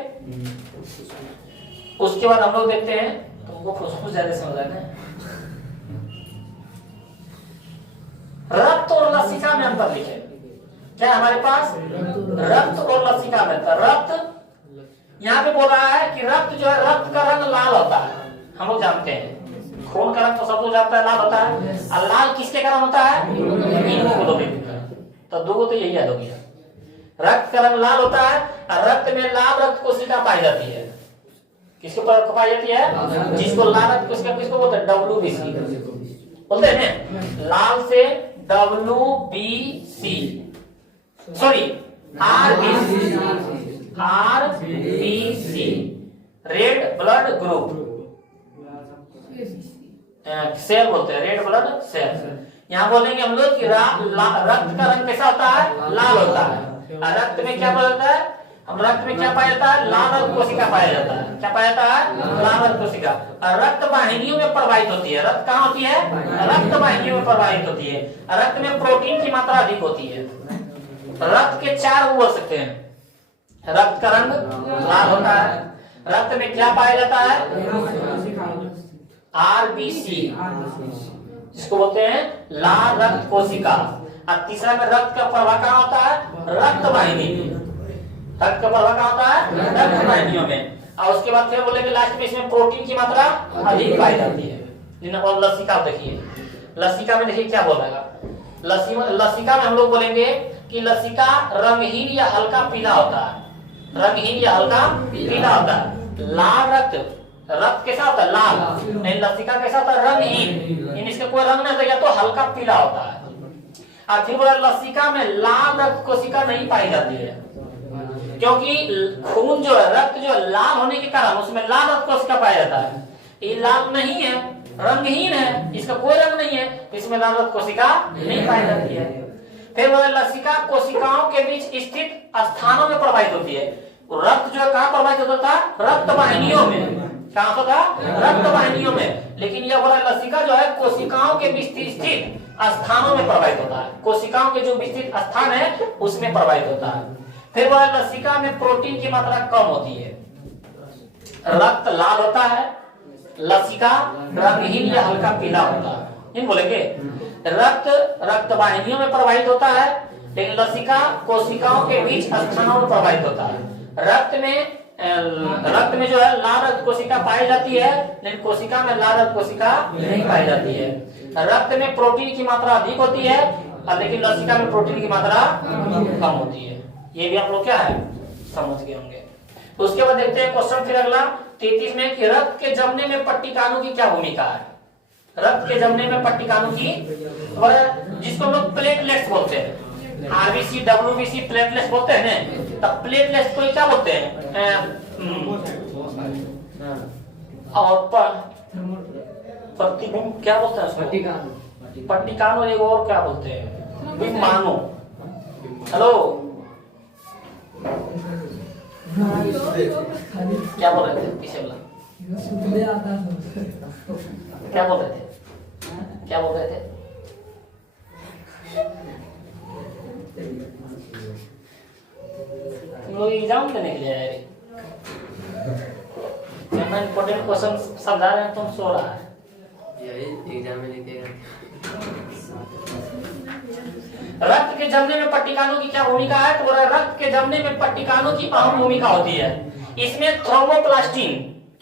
उसके बाद हम लोग देखते हैं, तुमको फुसफुस ज्यादा समझ आना है। रक्त और लसिका में अंतर लिखे, क्या हमारे पास रक्त और लसिका में अंतर। रक्त यहाँ पे बोल रहा है कि रक्त जो है, रक्त का रंग लाल होता है, हम लोग जानते हैं, खून का रंग तो सब लोग जानता है लाल होता है, और लाल किसके कारण होता है, हीमोग्लोबिन का। तो दो तो यही याद हो गया, रक्त का रंग लाल होता है और रक्त में लाल रक्त कोशिका पाई जाती है। किसके ऊपर पाई जाती है, जिसको लाल रक्त कोशिका किसको बोलते हैं, WBC बोलते हैं, लाल से WBC, sorry RBC, red blood group cell बोलते हैं, रेड ब्लड सेल। यहाँ बोलेंगे हम लोग कि रक्त का रंग कैसा होता है, लाल होता है, और रक्त में क्या पाया जाता है, हम रक्त में क्या पाया जाता है, लाल रक्त कोशिका पाया जाता है। क्या पाया जाता है, लाल रक्त कोशिका। और रक्त वाहिनियों में प्रवाहित होती है, रक्त कहाँ होती है, रक्त वाहिनियों में प्रवाहित होती है। रक्त में प्रोटीन की मात्रा अधिक होती है। रक्त के चार बोल सकते हैं, रक्त का रंग लाल होता है, रक्त में क्या पाया जाता है, RBC, जिसको बोलते हैं लाल रक्त कोशिका। और तीसरा में रक्त का प्रवाह कहाँ होता है, रक्त वाहिनी, रक्त का प्रवाह कहाँ होता है, रक्त वाहिनियों में। और उसके बाद फिर बोलेंगे लास्ट में इसमें प्रोटीन की मात्रा अधिक पाई जाती है। और लसिका देखिए, लसिका में देखिए क्या बोलेगा, लसिका में हम लोग बोलेंगे कि लसिका रंगहीन या हल्का पीला होता है, रंगहीन या हल्का पीला होता है। लाल रक्त कैसा होता है, लाल, नहीं लसिका कैसा होता है, रंगहीन, इसका कोई रंग नहीं होता, या तो हल्का पीला होता है। और फिर बोला लसिका में लाल रक्त कोशिका नहीं पाई जाती है, क्योंकि खून जो है, रक्त जो है लाल होने के कारण उसमें लाल रक्त कोशिका पाया जाता है। ये लाल नहीं है, रंगहीन है, इसका कोई रंग नहीं है, इसमें लाल रक्त कोशिका नहीं पाई जाती है। फिर लसिका कोशिकाओं के बीच स्थित स्थानों में प्रवाहित होती है। रक्त जो है कहाँ प्रवाहित होता था, रक्त वाहिनियों में, कहाँ होता था, रक्त वाहिनियों में। लेकिन यह बोला लसिका जो है कोशिकाओं के बीच स्थित स्थानों में प्रवाहित होता है, कोशिकाओं के जो विस्तृत स्थान है उसमें प्रवाहित होता है। फिर वह लसिका में प्रोटीन की मात्रा कम होती है। रक्त लाल होता है, लसिका रंगहीन या हल्का पीला होता है। इन बोलेंगे रक्त वाहिनियों में प्रवाहित होता है, लेकिन लसिका कोशिकाओं के बीच स्थानों में प्रवाहित होता है। रक्त में जो है लाल रक्त कोशिका पाई जाती है, लेकिन कोशिका में लाल रक्त कोशिका नहीं पाई जाती है। रक्त में प्रोटीन की मात्रा अधिक होती है, लेकिन लसिका में प्रोटीन की मात्रा कम होती है। ये भी आप लोग क्या है समझ गए होंगे। तो उसके बाद देखते हैं क्वेश्चन फिर अगला 33 में कि रक्त के जमने में पट्टिकाणु की क्या भूमिका है। रक्त के जमने में पट्टिकाणु की, जिसको हम लोग प्लेटलेट्स बोलते हैं, RBC WBC प्लेटलेट्स बोलते हैं ना। तब प्लेटलेट्स को क्या बोलते हैं, और प्रतिबिंब क्या बोलते हैं उसको, पट्टिकाणु, एक और क्या बोलते हैं, विमाणु। हेलो क्या बोल रहे थे पीछे वाला, क्या बोल रहे थे, क्या बोल रहे थे, तुम लोग एग्जाम देने के लिए आए, मैं इंपोर्टेंट क्वेश्चन समझा रहे हैं, तुम सो रहा है। यही एग्जाम में लिखेगा। रक्त के जमने में पट्टिकानों की क्या भूमिका है? तो रक्त के जमने में पट्टिकानों की अहम भूमिका होती है। इसमें थ्रोम्बोप्लास्टिन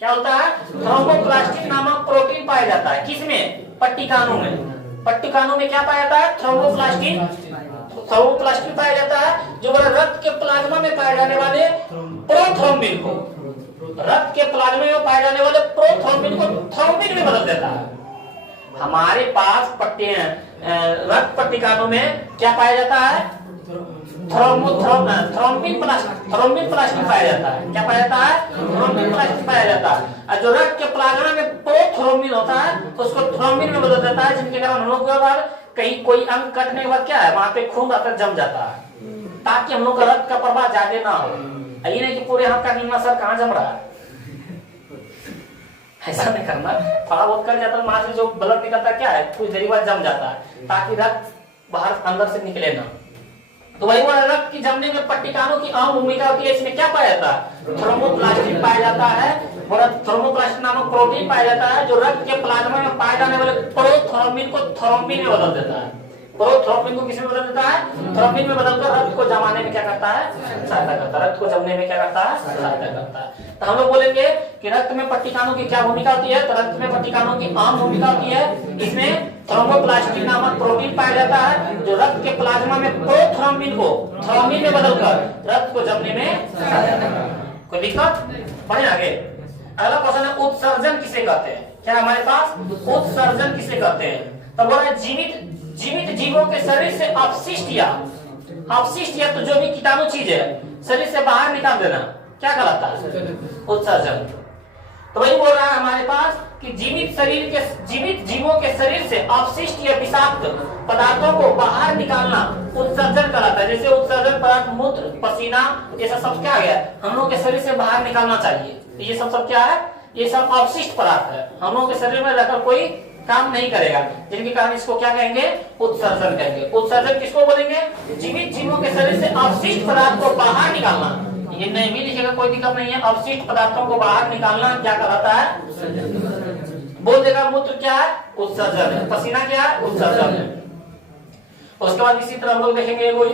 क्या होता है? थ्रोम्बोप्लास्टिन नामक प्रोटीन पाया जाता है। किसमें? पट्टिकानों में। पट्टिकानों में क्या पाया जाता है? थ्रोम्बोप्लास्टिन। थ्रोम्बोप्लास्टिन पाया जाता है जो रक्त के प्लाज्मा में पाए जाने वाले प्रोथ्रोम्बिन को, रक्त के प्लाज्मा में पाए जाने वाले प्रोथ्रोम्बिन को थ्रोम्बिन में बदल देता है। हमारे पास रक्त पट्टिकानों में क्या पाया जाता है? थ्रोम्बिन प्लास्टिन पाया जाता है। क्या पाया जाता है? थ्रोम्बिन प्लास्टिन पाया जाता है। और जो रक्त के प्लाज्मा में प्रोथ्रोम्बिन होता है तो उसको थ्रोम्बिन में बदल देता है, जिनके कारण हम लोग के बाद कहीं कोई अंग कटने के बाद क्या है, वहां पे खून आकर जम जाता है, ताकि हम लोग का रक्त का प्रवाह ज्यादा ना हो। ये नहीं कि पूरे हाथ काट लेना, सर कहाँ जम रहा है, ऐसा नहीं करना। थोड़ा बहुत कर जाता है, वहां से जो ब्लड निकलता क्या है, कुछ देरी बाद जम जाता है, ताकि रक्त बाहर अंदर से निकले ना। तो वही वो रक्त की जमने में पट्टिकानों की अहम भूमिका होती है। इसमें क्या पाया जाता है? थ्रोम्बोप्लास्टिन पाया जाता है, और थ्रोम्बोप्लास्टिन नामक प्रोटीन पाया जाता है जो रक्त के प्लाज्मा में पाए जाने वाले प्रोथ्रोम्बिन को थ्रोम्बिन में बदल देता है। प्रोथ्रोम्बिन को किसमें बदल देता है? थ्रोम्बिन में बदलकर रक्त को जमाने में क्या करता है? सहायता करता है। रक्त को जमने में क्या करता है? सहायता करता है। तो हम लोग बोलेंगे कि रक्त में पट्टिकानों की क्या भूमिका होती है? तो रक्त में पट्टिकानों की अहम भूमिका होती है। इसमें थ्रोम्बोप्लास्टिन नामक प्रोटीन पाया जाता है जो रक्त के प्लाज्मा में प्रोथ्रोम्बिन को थ्रोम्बिन में बदलकर रक्त को जमने में सहायता करता है। कोई दिक्कत? बढ़े आगे। अगला क्वेश्चन है उत्सर्जन किसे कहते हैं? क्या हमारे पास उत्सर्जन किसे कहते हैं? तो बोला जीवित जीवों के शरीर से अपशिष्ट या तो जो भी कीटाणु चीज है शरीर से बाहर निकाल देना क्या कहलाता है? उत्सर्जन। तो वही बोल रहा है हमारे पास कि जीवित जीवों के शरीर से अपशिष्ट या विषाक्त पदार्थों को बाहर निकालना उत्सर्जन कहलाता है। जैसे उत्सर्जन पदार्थ मूत्र, पसीना, ये सब क्या है, हम लोग के शरीर से बाहर निकालना चाहिए। ये सब क्या है? ये सब अपशिष्ट पदार्थ है, हम लोग के शरीर में रहकर कोई काम नहीं करेगा, जिनके कारण इसको क्या कहेंगे? उत्सर्जन कहेंगे। उत्सर्जन किसको बोलेंगे? जीवित जीवों के शरीर से अपशिष्ट पदार्थ को बाहर निकालना। ये नहीं भी लिखेगा कोई दिक्कत नहीं है। अपशिष्ट पदार्थों को बाहर निकालना क्या कहलाता है? बोल देगा मूत्र क्या है? उत्सर्जन है। पसीना क्या है? उत्सर्जन है। उसके बाद इसी तरह हम लोग देखेंगे कोई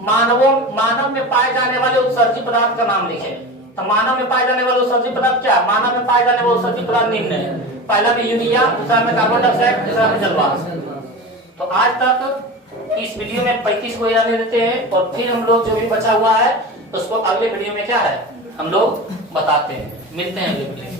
मानव में पाए जाने वाले उत्सर्जित पदार्थ का नाम लिखे। तो मानव में पाए जाने वाले उत्सर्जित पदार्थ क्या? मानव में पाए जाने वाले उत्सर्जित पदार्थ निम्न है। पहला में यूरिया, दूसरा में कार्बन डाइऑक्साइड, तीसरा में जलवाष्प। तो आज तक इस वीडियो में 35 को रहने देते हैं, और फिर हम लोग जो भी बचा हुआ है उसको अगले वीडियो में क्या है हम लोग बताते हैं। मिलते हैं अगले वीडियो में।